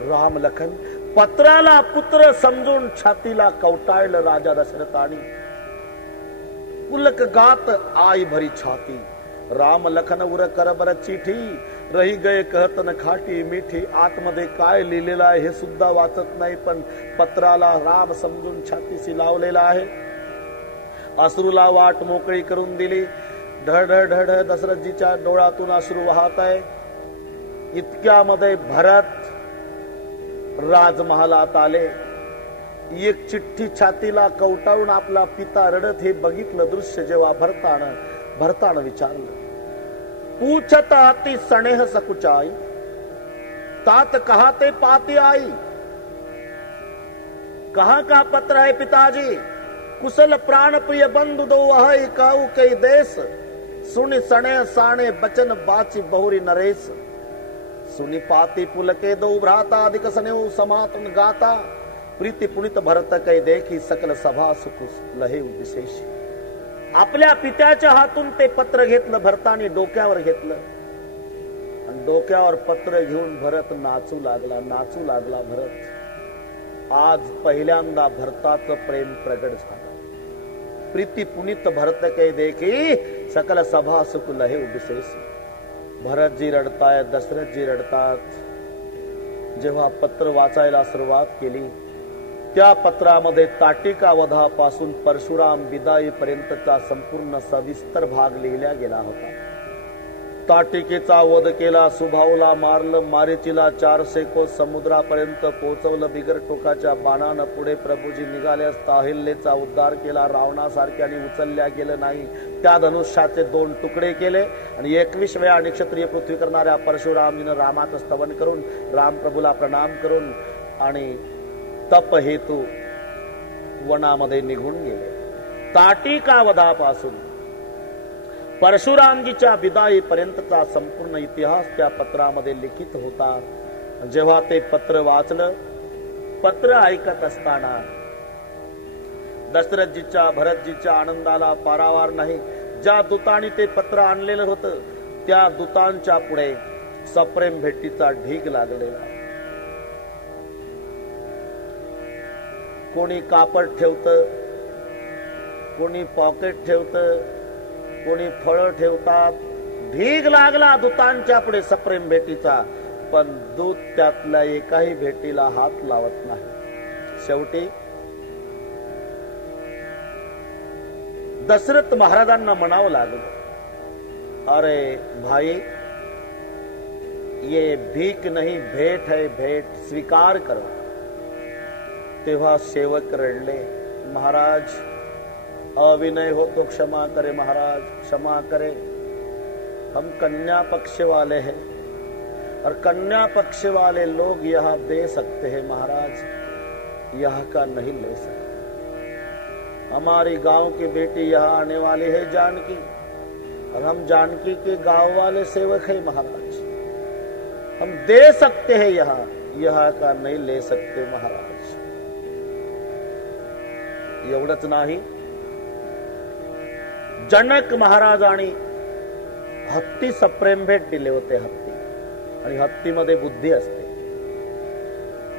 राम लखन पत्राला पुत्र समजून छातीला कवटाळलं राजा दशरथानी। पुलक गात आई भरी छाती। राम लखन उर करबर चिठी, रही गए कहत न खाटी मिठी। आतमध्ये काय लिहिलेलं आहे हे सुद्धा वाचत नाही, पण पत्राला राम समजून छातीशी लावलेला आहे। अश्रूला वाट मोकळी करून दिली। ढळ ढळ ढळ ढळ दशरथजीच्या डोळ्यातून अश्रू वाहत आहे। इतक्यामध्ये भरत राजमहालात आले। एक चिठ्ठी छातीला कवटाळून आपला पिता रडत हे बघितलं दृश्य जेव्हा भरतानं विचारलं, पूछत अति स्नेह सकुचाई, तात कहा ते पाती आई। कहा का पत्र है पिताजी, कुशल प्राण प्रिय बंधु दो अहै काऊ कई देश। सुनि सने साणे बचन बाची बहुरी नरेश। सुनि पाती पुलके दो भ्राता, अधिक स्नेह समातन गाता। प्रीति पुनित भरत कै देखी, सकल सभा सुख लहे विशेष। आपल्या पित्याच्या हातून ते पत्र घेतलं, भरतानी डोक्यावर घेतलं आणि डोक्यावर पत्र घेऊन भरत नाचू लागला भरत. आज पहिल्यांदा भरताचं प्रेम प्रगट झालं. प्रीती पुनित भरत के देखी सकल सभा सुख लहे उबिसेसी. भरतजी रडतायत, दशरथजी रडतात. जेव्हा पत्र वाचायला सुरुवात केली त्या पत्रामध्ये ताटिका वधापासून परशुराम विदाईपर्यंतचा संपूर्ण सविस्तर भाग लिहिला गेला होता. ताटिकेचा वध केला, सुभावला मारलं, मारीचीला 400 कोस समुद्रापर्यंत पोहोचवलं. बिगर टोकाच्या बाणानं पुढे प्रभूजी निघाले असता अहिल्याचा उद्धार केला. रावणासारख्याने उचलल्या गेलं नाही. त्या धनुष्याचे 2 तुकडे केले आणि 21 वेळा निक्षत्रिय पृथ्वी करणाऱ्या परशुरामजीनं रामाचं स्तवन करून राम प्रभूला प्रणाम करून आणि तप हेतू वनामध्ये निघून गेले. ताटिका वधापासून परशुरामजीच्या विदाईपर्यंतचा संपूर्ण इतिहास त्या पत्रामध्ये लिखित होता. जेव्हा ते पत्र वाचलं, पत्र ऐकत असताना दशरथजीच्या भरतजीच्या आनंदाला पारावार नाही. ज्या दूतांनी ते पत्र आणलेलं होतं त्या दूतांच्या पुढे सप्रेम भेटीचा ढीग लागलेला. कोणी कापड ठेवतं, कोणी पॉकेट ठेवतं, कोणी फळं ठेवतात. ढीग लागला दूतांच्या पुढे सप्रेम भेटीचा. पण दूत त्यातल्या एकाही भेटीला हात लावत नाही. शेवटी दशरथ महाराजांना म्हणावं लागलं, अरे भाई, ये भीख नहीं भेंट है, भेंट स्वीकार करो. तेव्हा सेवक रडले, महाराज अविनय हो तो क्षमा करे, महाराज क्षमा करे. हम कन्या पक्ष वाले हैं और कन्या पक्ष वाले लोग यहाँ दे सकते हैं महाराज, यहाँ का नहीं ले सकते. हमारी गांव की बेटी यहाँ आने वाली है जानकी, और हम जानकी के गांव वाले सेवक है महाराज. हम दे सकते हैं यहाँ का नहीं ले सकते महाराज. एवढंच नाही, जनक महाराजांनी हत्ती सप्रेम भेट दिले होते. हत्ती, आणि हत्तीमध्ये बुद्धी असते.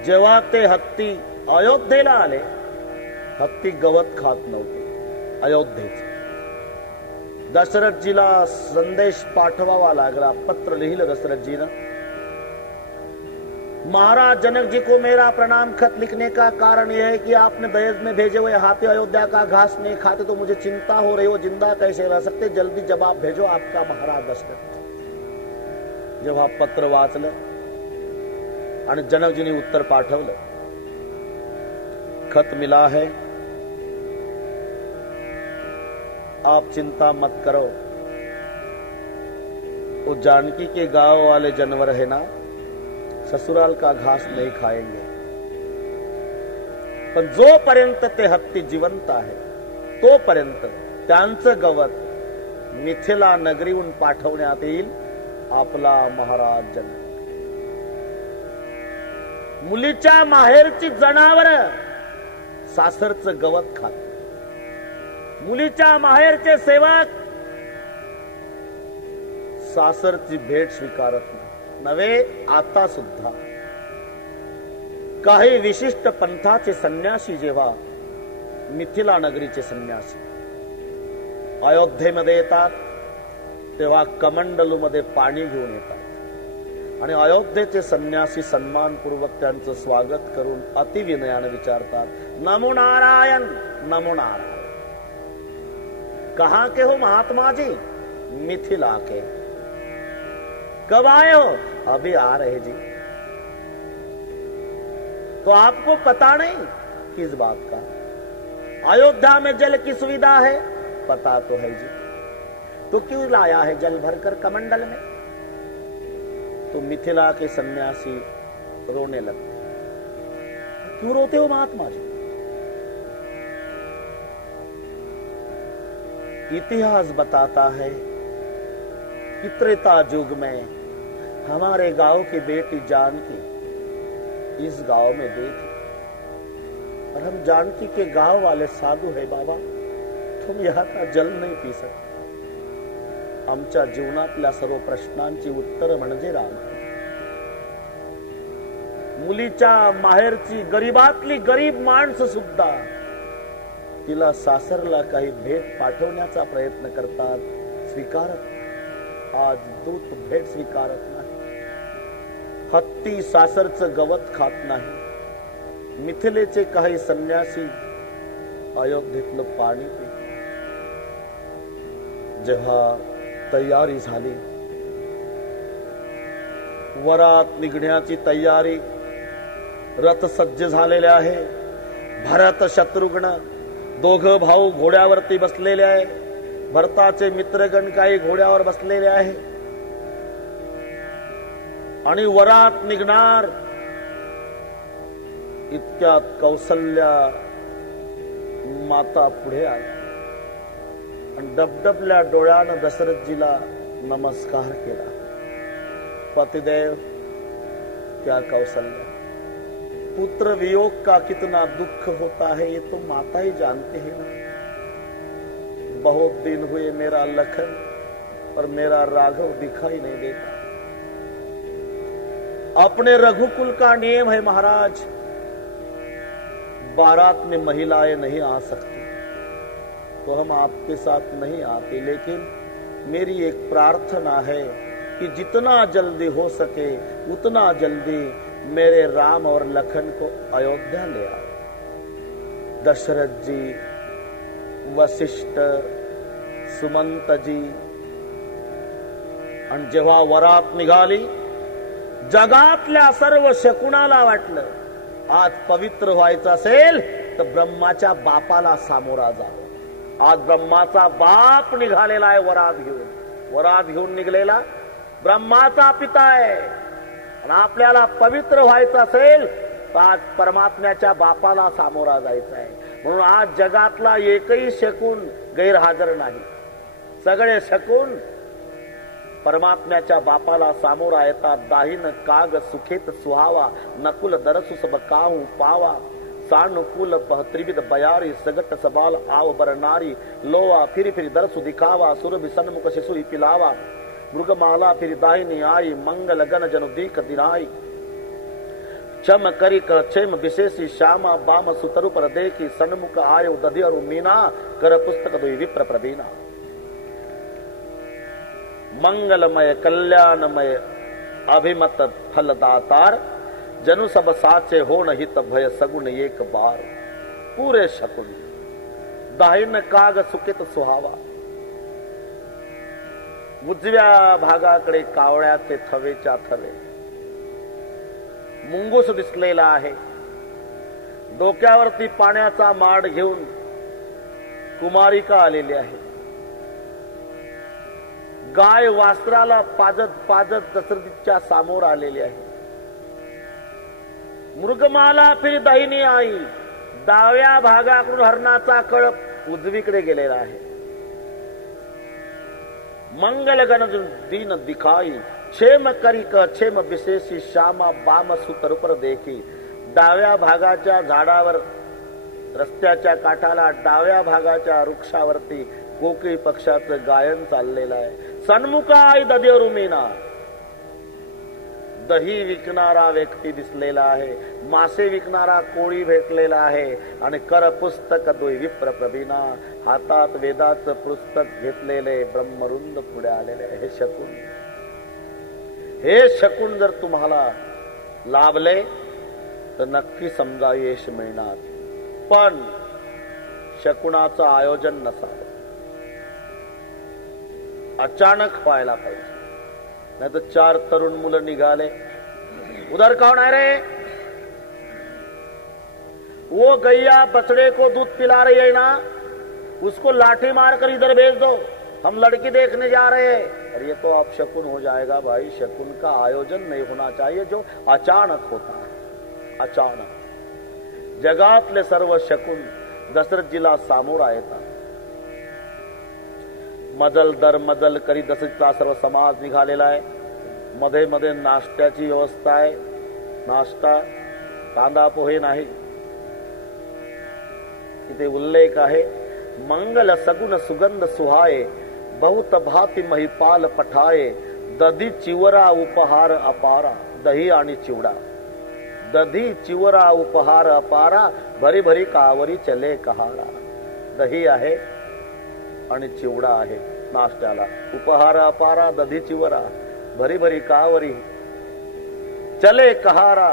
जेव्हा ते हत्ती अयोध्येला आले, हत्ती गवत खात नव्हते अयोध्येचे. दशरथजीला संदेश पाठवावा लागला. पत्र लिहिलं दशरथजीनं, महाराज जनक जी को मेरा प्रणाम. खत लिखने का कारण यह है कि आपने दहेज में भेजे हुए हाथी अयोध्या का घास नहीं खाते तो मुझे चिंता हो रही हो, जिंदा कैसे रह सकते. जल्दी जवाब भेजो आपका महाराज दशरथ. जेव्हा पत्र वाचलं आणि जनकजींनी उत्तर पाठवलं, खत मिला है, आप चिंता मत करो. वो जानकी के गांव वाले जानवर है ना, ससुराल का घास नहीं खाएंगे. पण जोपर्यंत ते हत्ती जिवंत आहे तोपर्यंत त्यांचं गवत मिथिला नगरीहून पाठवण्यात येईल आपला महाराज जनक. मुलीच्या माहेरची जनावर सासरचं गवत खात. मुलीच्या माहेरचे सेवक सासरची भेट स्वीकारत नव्हे. आता सुद्धा काही विशिष्ट पंथाचे संन्यासी जेव्हा मिथिला नगरीचे संन्यासी अयोध्येमध्ये येतात तेव्हा कमंडलू मध्ये पाणी घेऊन येतात आणि अयोध्येचे संन्यासी सन्मानपूर्वक त्यांचं स्वागत करून अतिविनयाने विचारतात, नमो नारायण, नमो नारायण. कहां के हो महात्मा जी? मिथिला के. कब आए हो? अभी आ रहे जी. तो आपको पता नहीं किस बात का? अयोध्या में जल की सुविधा है, पता तो है जी. तो क्यों लाया है जल भरकर कमंडल में? तो मिथिला के सन्यासी रोने लगते. क्यों रोते हो महात्मा जी? इतिहास बताता है कि त्रेता युग में हमारे गांव की बेटी जानकी इस गांव में गई थी और हम जानकी के गांव वाले साधु है बाबा, तुम यहाँ का जल नहीं पी सकते. आमच्या जीवनातल्या सर्व प्रश्नांची उत्तर म्हणजे राम. मुलीच्या माहेरची गरीबातली गरीब माणसं सुद्धा तिला सासरला काही भेट पाठवण्याचा प्रयत्न करतात, स्वीकारत. आज दूत भेट स्वीकारत नाही. हत्ती सासरचं गवत खात नाही. मिथिलेचे काही संन्यासी अयोध्येतलं पाणी पित. जेव्हा तयारी झाली, वरात निघण्याची तयारी, रथ सज्ज झालेले आहे. भरत शत्रुघ्न दोघं भाऊ घोड्यावरती बसलेले आहे. भरताचे मित्रगण काही घोड्यावर बसलेले आहे आणि वरात निघणार. इतक्यात कौसल्या माता पुढे आल्या आणि डबडबल्या डोळ्यानं दशरथजीला नमस्कार केला. पतिदेव, क्या कौशल्या, पुत्र वियोग का कितना दुख होता है ये तो माता ही जानते हैं ना. बहुत दिन हुए मेरा लखन और मेरा राघव दिखाई नहीं देता. अपने रघुकुल का नियम है महाराज, बारात में महिलाएं नहीं आ सकती, तो हम आपके साथ नहीं आते. लेकिन मेरी एक प्रार्थना है कि जितना जल्दी हो सके उतना जल्दी मेरे राम और लखन को अयोध्या ले आओ. दशरथ जी, वशिष्ठ, सुमंत जी. आणि जेव्हा वरात निघाली, जगातल्या सर्व शकुनाला वाटलं आज पवित्र व्हायचं असेल तर ब्रह्माच्या बापाला सामोरा जावं. आज ब्रह्माचा बाप निघालेला आहे वरात घेऊन. वरात घेऊन निघलेला ब्रह्माचा पिता आहे. आणि आपल्याला पवित्र व्हायचं असेल तर आज परमात्म्याच्या बापाला सामोरा जायचं आहे. म्हणून आज जगातला एकही शकुन गैरहजर नाही. सगळे शकुन परमात्म्याच्या बापाला सामोरा येतात. दाहीन काग सुखेत सुहावा, नकुल दरसु सब काहू पावा. सानुकूल त्रिविध बयारी, सगट सबाल आव बरनारी. लोवा फिर फिर दरसु दिखावा, सुरभि सन्मुख शिशु पिलावा. मृगमाला फिर दाहिनी आई, मंगल गण जनु दीख दिनाई. चम करी क्षेम विशेषी श्यामा, बाम सुतरु पर देखी. सन्मुख आयो दधि और मीना, कर पुस्तक दुई विप्र प्रवीणा. मंगलमय कल्याणमय अभिमत फलदातार, जनु सब साचे हो हित भय सगुण एक बार. पूरे शकुन दाहिन काग सुकित सुहावा. उजव्या भागाकडे कावळ्याचे थवेच्या थवे. मुंगूस दिसलेला आहे. डोक्यावरती पाण्याचा माड घेऊन कुमारिका आलेली आहे. गाय वासराला पाजत पाजत दशरथीच्या समोर आलेली आहे. मृगमाला फिर दाहिनी आई. डाव्या भागाकडून हरणाचा कळप उजवीकडे गेलेला आहे. मंगल गण दीन दिखाई, क्षेम करी क्षेम विशेषी. श्यामा बाम सुतर पर देखी. डाव्या भागाच्या झाडावर, रस्त्याच्या काठाला डाव्या भागाच्या वृक्षावरती कोकिळ पक्षाचं गायन चाललेलं आहे. सन्मुखाई दधेरू मीना. दही विकणारा व्यक्ती दिसलेला आहे. मासे विकणारा कोळी भेटलेला आहे. आणि कर पुस्तक दुई विप्र प्रवीणा. हातात वेदाचं पुस्तक घेतलेले ब्रह्मरुंद पुढे आलेले. हे शकुन, हे शकुन जर तुम्हाला लाभले तर नक्की समजा यश मिळणार. पण शकुनाचं आयोजन नसावं. अचानक व्हायला पाहिजे. नहीं तो 4 तरुण मुलं निघाले. उधर कौन है रे? वो गैया बछड़े को दूध पिला रही है ना, उसको लाठी मार कर इधर भेज दो, हम लड़की देखने जा रहे हैं. और ये तो आप शकुन हो जाएगा भाई. शकुन का आयोजन नहीं होना चाहिए जो अचानक होता है. अचानक जगातले सर्व शकुन दशरथजीला सामोरा येतात. मजल दर मजल करी दशरथचा सर्व समाज निघालेला आहे. मध्ये मध्ये नाश्त्याची व्यवस्था आहे. नाश्ता कांदा पोहे नाही. इथे उल्लेख आहे, मंगल सगुण सुगंध सुहाये, बहुत भांति महिपाल पठाए, दधी चिवरा उपहार अपारा. दही आणि चिवडा, दधी चिवरा उपहार अपारा, भरी भरी कावरी चले कहारा. दही आहे आणि चिवडा आहे नाश्त्याला, उपहार अपारा, दधी चिवरा, भरी भरी कावरी चले कहारा.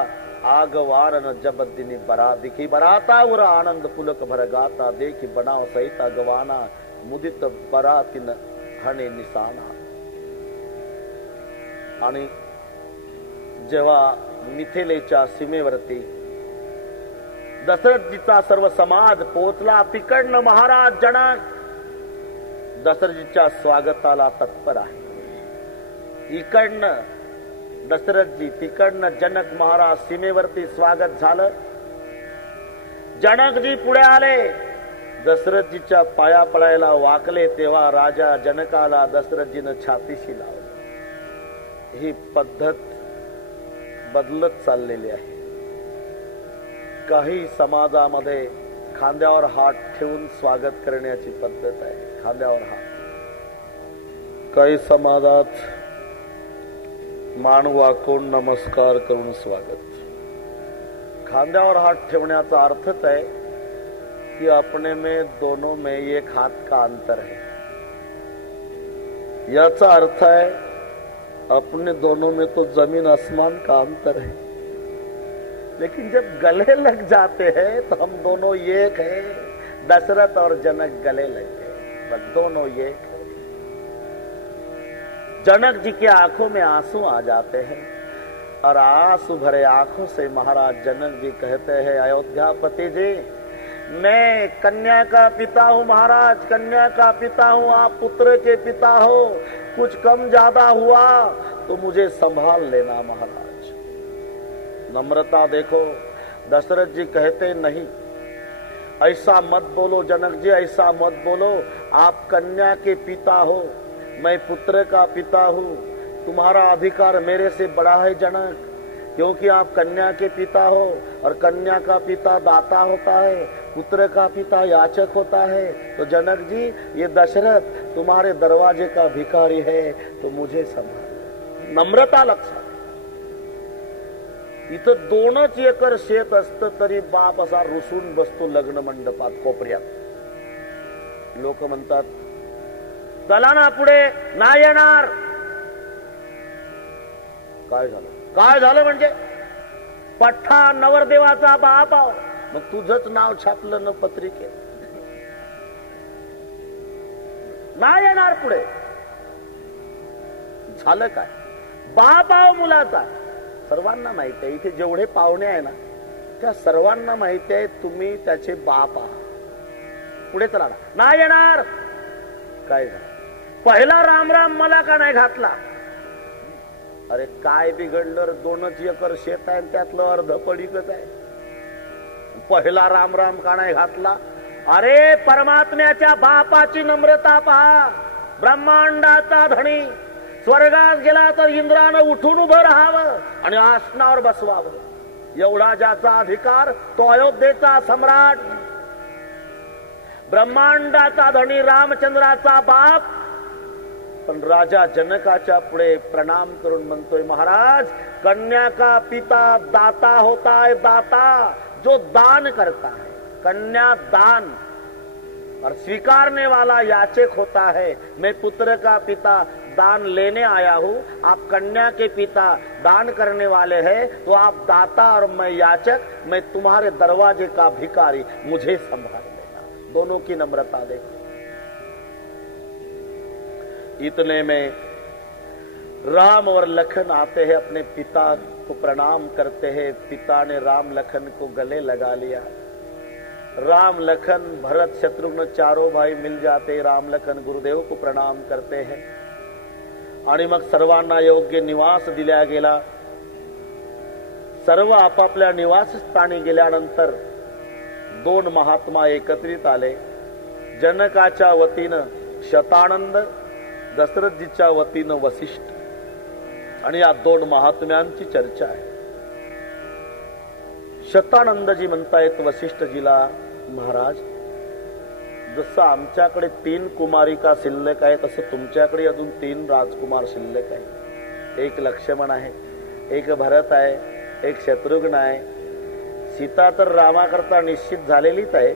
आगवार न जबद्दिनी बरा दिखी, बराता उरा आनंद पुलक भर गाता, देखी बनाव सहिता गवाना, मुदित बरातीन हणे निसाना. आणि जेव्हा मिथिलेच्या सीमेवरती दशरथजीचा सर्व समाज पोहोचला, तिकडनं महाराज जनक दशरथजीच्या स्वागताला तत्पर आहे. इकडनं दशरथजी, तिकडनं जनक महाराज, सीमेवरती स्वागत झालं. जनकजी पुढे आले, दशरथजीच्या पाया पडायला वाकले, तेव्हा राजा जनकाला दशरथजीनं छातीशी लावलं. ही पद्धत बदलत चाललेली आहे. काही समाजामध्ये खांद्यावर हात ठेवून स्वागत करण्याची पद्धत आहे, खांद्यावर हात. काही समाजात मान वाकून नमस्कार करून स्वागत. खांद्यावर हात ठेवण्याचा अर्थच आहे कि अपने में दोनों में एक हाथ का अंतर है. याचा अर्थ है अपने दोनों में तो जमीन आसमान का अंतर है, लेकिन जब गले लग जाते हैं तो हम दोनों एक है. दशरथ और जनक गले लग गए, बस दोनों एक है. जनक जी की आंखों में आंसू आ जाते हैं और आंसू भरे आंखों से महाराज जनक जी कहते हैं, अयोध्यापति जी, मैं कन्या का पिता हूँ महाराज, कन्या का पिता हूँ. आप पुत्र के पिता हो, कुछ कम ज्यादा हुआ तो मुझे संभाल लेना महाराज. नम्रता देखो. दशरथ जी कहते नहीं, ऐसा मत बोलो जनक जी, ऐसा मत बोलो. आप कन्या के पिता हो, मैं पुत्र का पिता हूँ. तुम्हारा अधिकार मेरे से बड़ा है जनक, क्योंकि आप कन्या के पिता हो और कन्या का पिता दाता होता है, पुत्र का पिता याचक होता है. तो जनक जी, ये दशरथ तुम्हारे दरवाजे का भिखारी है, तो मुझे संभाल. नम्रता लक्षात. इथं 2 एकर शेत असतं तरी बाप असा रुसून बसतो लग्न मंडपात कोपऱ्यात. लोक म्हणतात, चला ना पुढे, नाही येणार. काय झालं? काय झालं म्हणजे पठ्ठा नवरदेवाचा बाप आहो, मग तुझंच नाव छापलं न पत्रिकेत. नाही येणार पुढे. झालं काय? बाप आहो मुलाचा. सर्वांना माहिती आहे, इथे जेवढे पाहुणे आहे ना त्या सर्वांना माहिती आहे तुम्ही त्याचे बाप आहात. पुढे चला ना. नाही येणार. काय झालं? पहिला राम राम मला का नाही घातला? अरे काय बिघडलं? 2 एकर शेत आहे, त्यातलं अर्ध पडीकच आहे. पहिला राम राम का नाही घातला? अरे परमात्म्याच्या बापाची नम्रता पहा. ब्रह्मांडाचा धणी स्वर्गात गेला तर इंद्रानं उठून उभं राहावं आणि आसनावर बसवावं, एवढा ज्याचा अधिकार तो अयोध्येचा सम्राट. ब्रह्मांडाचा धणी रामचंद्राचा बाप पण राजा जनकाच्या पुढे प्रणाम करून म्हणतोय, महाराज कन्या का पिता दाता होता है, दाता जो दान करता है. कन्या दान और स्वीकारने वाला याचक होता है. मैं पुत्र का पिता दान लेने आया हूँ, आप कन्या के पिता दान करने वाले हैं, तो आप दाता और मैं याचक, मैं तुम्हारे दरवाजे का भिखारी, मुझे संभाल लेना. दोनों की नम्रता देखो. इतने में राम और लखन आते हैं, अपने पिता को प्रणाम करते हैं. पिता ने राम लखन को गले लगा लिया. राम लखन भरत शत्रुघ्न चारों भाई मिल जाते. राम लखन गुरुदेव को प्रणाम करते हैं आणि मग सर्वांना योग्य निवास दिला गेला. सर्व आपापल्या निवासस्थानी गेल्यानंतर 2 महात्मा एकत्रित आले. जनकाच्या वतीनं शतानंद, दशरथजीच्या वतीनं वसिष्ठ. आणि या 2 महात्म्यांची चर्चा आहे. शतानंदजी म्हणतायत वसिष्ठजीला, महाराज जसं आमच्याकडे 3 कुमारिका शिल्लक आहे तसं तुमच्याकडे अजून 3 राजकुमार शिल्लक आहे. एक लक्ष्मण आहे, एक भरत आहे, एक शत्रुघ्न आहे. सीता तर रामाकरता निश्चित झालेलीच आहे,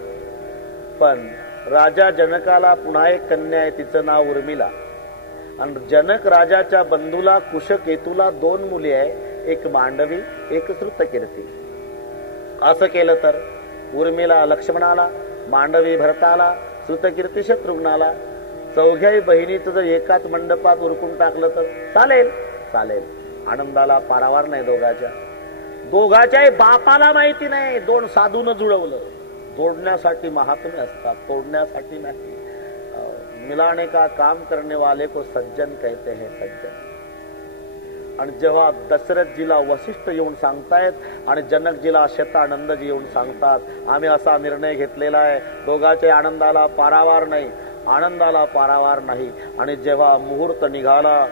पण राजा जनकाला पुन्हा एक कन्या आहे, तिचं नाव उर्मिला. आणि जनक राजाच्या बंधूला कुशकेतूला 2 मुली आहे, एक मांडवी, एक श्रुतकीर्ती. असं केलं तर उर्मिला लक्ष्मणाला, मांडवी भरताला, श्रुतकीर्ती शत्रुघ्नाला, चौघ्याही बहिणीचं जर एकाच मंडपात उरकून टाकलं तर चालेल. चालेल. आनंदाला पारावार नाही दोघाच्याही बापाला माहिती नाही. 2 साधून जुळवलं. जोडण्यासाठी महात्म्य असतात, तोडण्यासाठी नाही. मिलाने का काम करने वाले को सज्जन कहते हैं, सज्जन. आणि जेव्हा दशरथजीला वसिष्ठ येऊन सांगतायत आणि जनकजीला शतानंदजी येऊन सांगतात, आम्ही असा निर्णय घेतलेला आहे, दोघांच्या आनंदाला पारावार नाही, आनंदाला पारावार नाही. आणि जेव्हा मुहूर्त निघाला,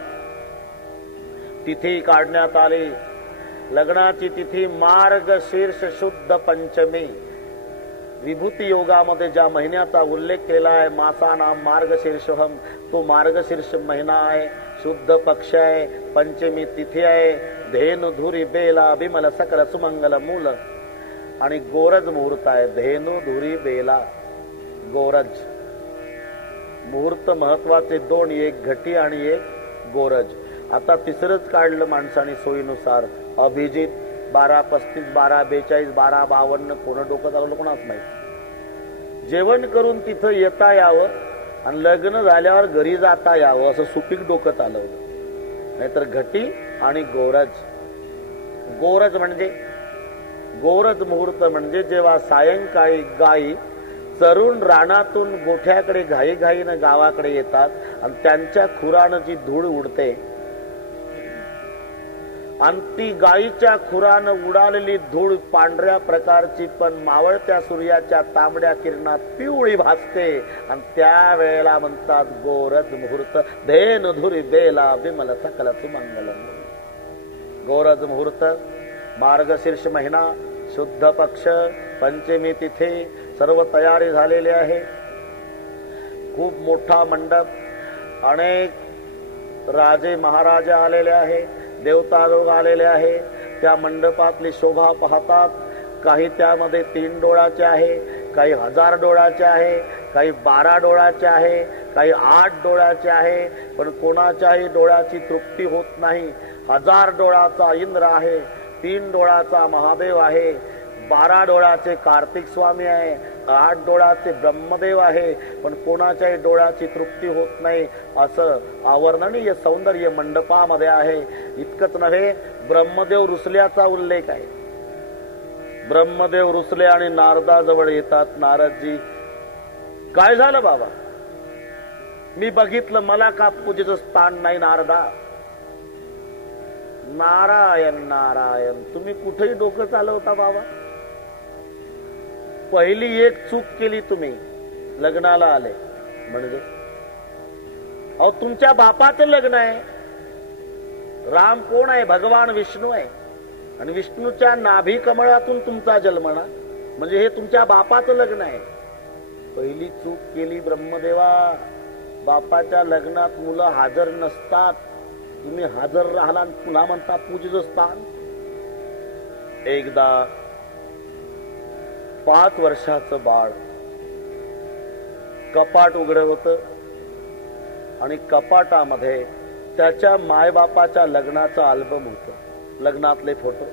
तिथी काढण्यात आली. लग्नाची तिथी मार्गशीर्ष शुद्ध पंचमी. विभूती योगामध्ये ज्या महिन्याचा उल्लेख केला आहे, मासानाम मार्गशीर्षोहम, तो मार्गशीर्ष महिना आहे, शुद्ध पक्ष आहे, पंचमी तिथी आहे. धेनु धुरी बेला विमल सकल सुमंगल मूल. आणि गोरज मुहूर्त आहे. धेनु धुरी बेला गोरज मुहूर्त महत्वाचे 2, एक घटी आणि एक गोरज. आता तिसरंच काढलं माणसाने सोयीनुसार. अभिजित 12:35, 12:42, 12:52 कोण डोकं चालवलं कोणाच माहिती. जेवण करून तिथं येता यावं आणि लग्न झाल्यावर घरी जाता यावं असं सुपीक डोकं चालवलं. नाहीतर घटी आणि गोरज. गोरज म्हणजे गोरज मुहूर्त म्हणजे जेव्हा सायंकाळी गायी चरून रानातून गोठ्याकडे घाईघाईनं गावाकडे येतात आणि त्यांच्या खुरानं जी धूळ उडते आणि ती गायीच्या खुरानं उडालेली धूळ पांढऱ्या प्रकारची पण मावळत्या सूर्याच्या तांबड्या किरणात पिवळी भासते आणि त्या वेळेला म्हणतात गोरज मुहूर्त. धेनु धुरी बेला विमल सकल सुमंगल. गोरज मुहूर्त, मार्गशीर्ष महिना, शुद्ध पक्ष, पंचमी तिथी, सर्व तयारी झालेली आहे. खूप मोठा मंडप, अनेक राजे महाराजा आलेले आहे, देवता लोक आलेले आहे. त्या मंडपातली शोभा पाहतात. काही त्यामध्ये 3 डोळाचे आहे, काही 1000 डोळाचे आहे, काही 12 डोळाचे आहे, काही 8 डोळाचे आहे. पण कोणाच्याही डोळ्याची तृप्ती होत नाही. 1000 डोळाचा इंद्र आहे, 3 डोळाचा महादेव आहे, 12 डोळाचे कार्तिक स्वामी आहे, 8 डोळाचे ब्रह्मदेव आहे. पण कोणाच्याही डोळ्याची तृप्ती होत नाही. असं अवर्णनीय सौंदर्य मंडपामध्ये आहे. इतकंच नव्हे, ब्रह्मदेव रुसल्याचा उल्लेख आहे. ब्रह्मदेव रुसले आणि नारदाजवळ येतात. नारदजी, काय झालं बाबा? मी बघितलं, मला का पूजेचं स्थान नाही नारदा? नारायण नारायण, तुम्ही कुठेही डोकं चालवता बाबा. पहिली एक चूक केली तुम्ही, लग्नाला आले. म्हणजे अहो, तुमच्या बापाचं लग्न आहे. राम कोण आहे? भगवान विष्णू आहे. आणि विष्णूच्या नाभी कमळातून तुमचा जन्म ना, म्हणजे हे तुमच्या बापाचं लग्न आहे. पहिली चूक केली ब्रह्मदेवा. बापाच्या लग्नात मुलं हजर नसतात, तुम्ही हजर राहिला पुन्हा म्हणता पूजेचं स्थान. एकदा 5 वर्षाचं बाळ कपाट उघड होतं आणि कपाटामध्ये त्याच्या मायबापाच्या लग्नाचा अल्बम होत, लग्नातले फोटो.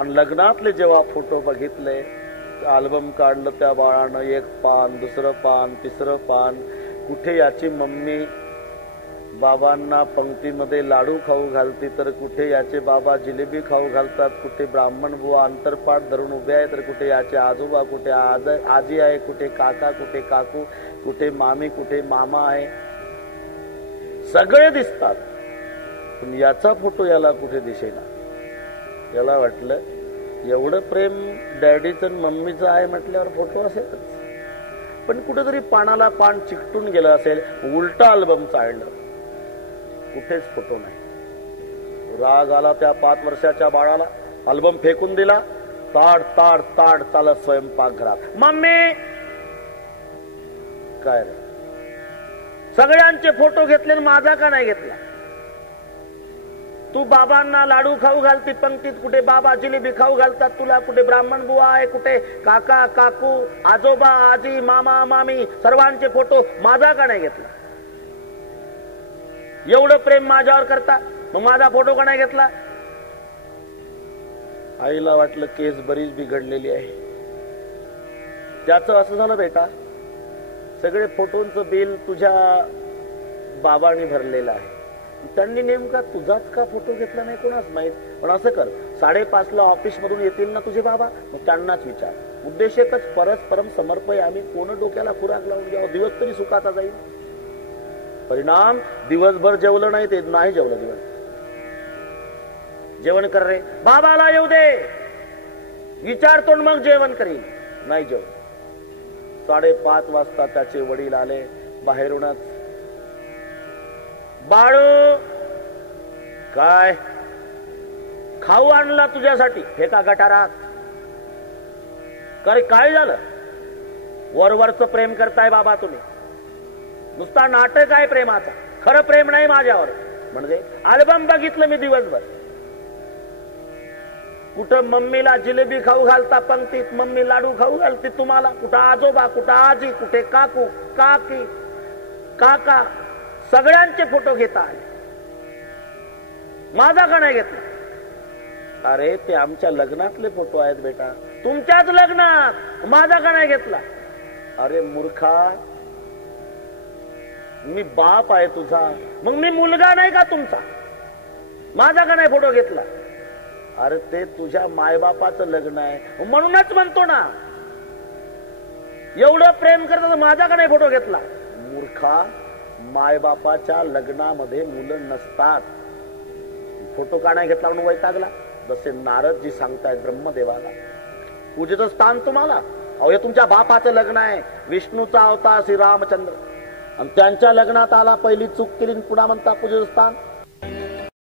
आणि लग्नातले जेव्हा फोटो बघितले, अल्बम काढलं त्या बाळानं. 1 पान, 2रं पान, 3रं पान. कुठे याची मम्मी बाबांना पंक्तीमध्ये लाडू खाऊ घालते, तर कुठे याचे बाबा जिलेबी खाऊ घालतात, कुठे ब्राह्मण बुवा अंतरपाठ धरून उभे आहे, तर कुठे याचे आजोबा, कुठे आजी आहे, कुठे काका, कुठे काकू, कुठे मामी, कुठे मामा आहे. सगळे दिसतात, पण याचा फोटो याला कुठे दिसेना. याला वाटलं एवढं प्रेम डॅडीचं मम्मीचं आहे म्हटल्यावर फोटो असेलच. पण कुठेतरी पानाला पान चिकटून गेलं असेल. उलटा अल्बम चाललं, कुठेच फोटो नाही. राग आला त्या 5 वर्षाच्या बाळाला. अल्बम फेकून दिला. ताड ताड ताड चालत स्वयंपाकघरात. मम्मी काय रे, सगळ्यांचे फोटो घेतले आणि माझा का नाही घेतला? तू बाबांना लाडू खाऊ घालती पंक्तीत, कुठे बाबा जिलेबी खाऊ घालतात तुला, कुठे ब्राह्मण बुवा आहे, कुठे काका काकू आजोबा आजी मामा मामी सर्वांचे फोटो, माझा का नाही घेतला? एवढं प्रेम माझ्यावर करता, मग माझा फोटो का नाही घेतला? आईला वाटलं केस बरीच बिघडलेली आहे. त्याचं असं झालं, बेटा सगळे फोटोंचं बिल तुझ्या बाबांनी भरलेलं आहे, त्यांनी नेमका तुझाच का फोटो घेतला नाही कोणाच माहित. पण असं कर, 5:30 ऑफिस मधून येतील ना तुझे बाबा, मग त्यांनाच विचार. उद्देश एकच, परस्परम समर्पय. आम्ही कोण डोक्याला खुराक लावून घ्यावं, दिवस तरी सुखाचा जाईल. परिणाम, दिवसभर जेवलं नाही ते, नाही जेवलं दिवस. जेवण कर रे, बाबाला येऊ दे, विचारतो मग जेवण करील. नाही जेवण. 5:30 वाजता त्याचे वडील आले बाहेरूनच. बाळू, काय खाऊ आणला तुझ्यासाठी? फेका गटारात. करे काय झालं? वरवरचं प्रेम करताय बाबा तुम्ही, नुसता नाटक आहे प्रेमाचा, खरं प्रेम नाही माझ्यावर. म्हणजे अल्बम बघितलं मी दिवसभर. कुठं मम्मीला जिलेबी खाऊ घालता पंक्तीत, मम्मी लाडू खाऊ घालते तुम्हाला, कुठं आजोबा, कुठं आजी, कुठे काकू काकी काका, सगळ्यांचे फोटो घेता आले. माझा का नाही घेतला? अरे ते आमच्या लग्नातले फोटो आहेत बेटा. तुमच्याच लग्नात, माझा का नाही घेतला? अरे मूर्खा, मी बाप आहे तुझा, मग मी मुलगा नाही का तुमचा? माझा का नाही फोटो घेतला? अरे ते तुझ्या मायबापाचं लग्न आहे म्हणूनच म्हणतो ना, एवढं प्रेम करत माझा का नाही फोटो घेतला? मूर्खा, मायबापाच्या लग्नामध्ये मुलं नसतात. फोटो का नाही घेतला म्हणून वैतागला? जसे नारदजी सांगतायत ब्रह्मदेवाला, पूजेचं स्थान तुम्हाला. अहो हे तुमच्या बापाचं लग्न आहे, विष्णूचा अवतार श्री रामचंद्र, आणि त्यांच्या लग्नात आला, पहिली चूक केली पुन्हा म्हणता पूजेचं स्थान.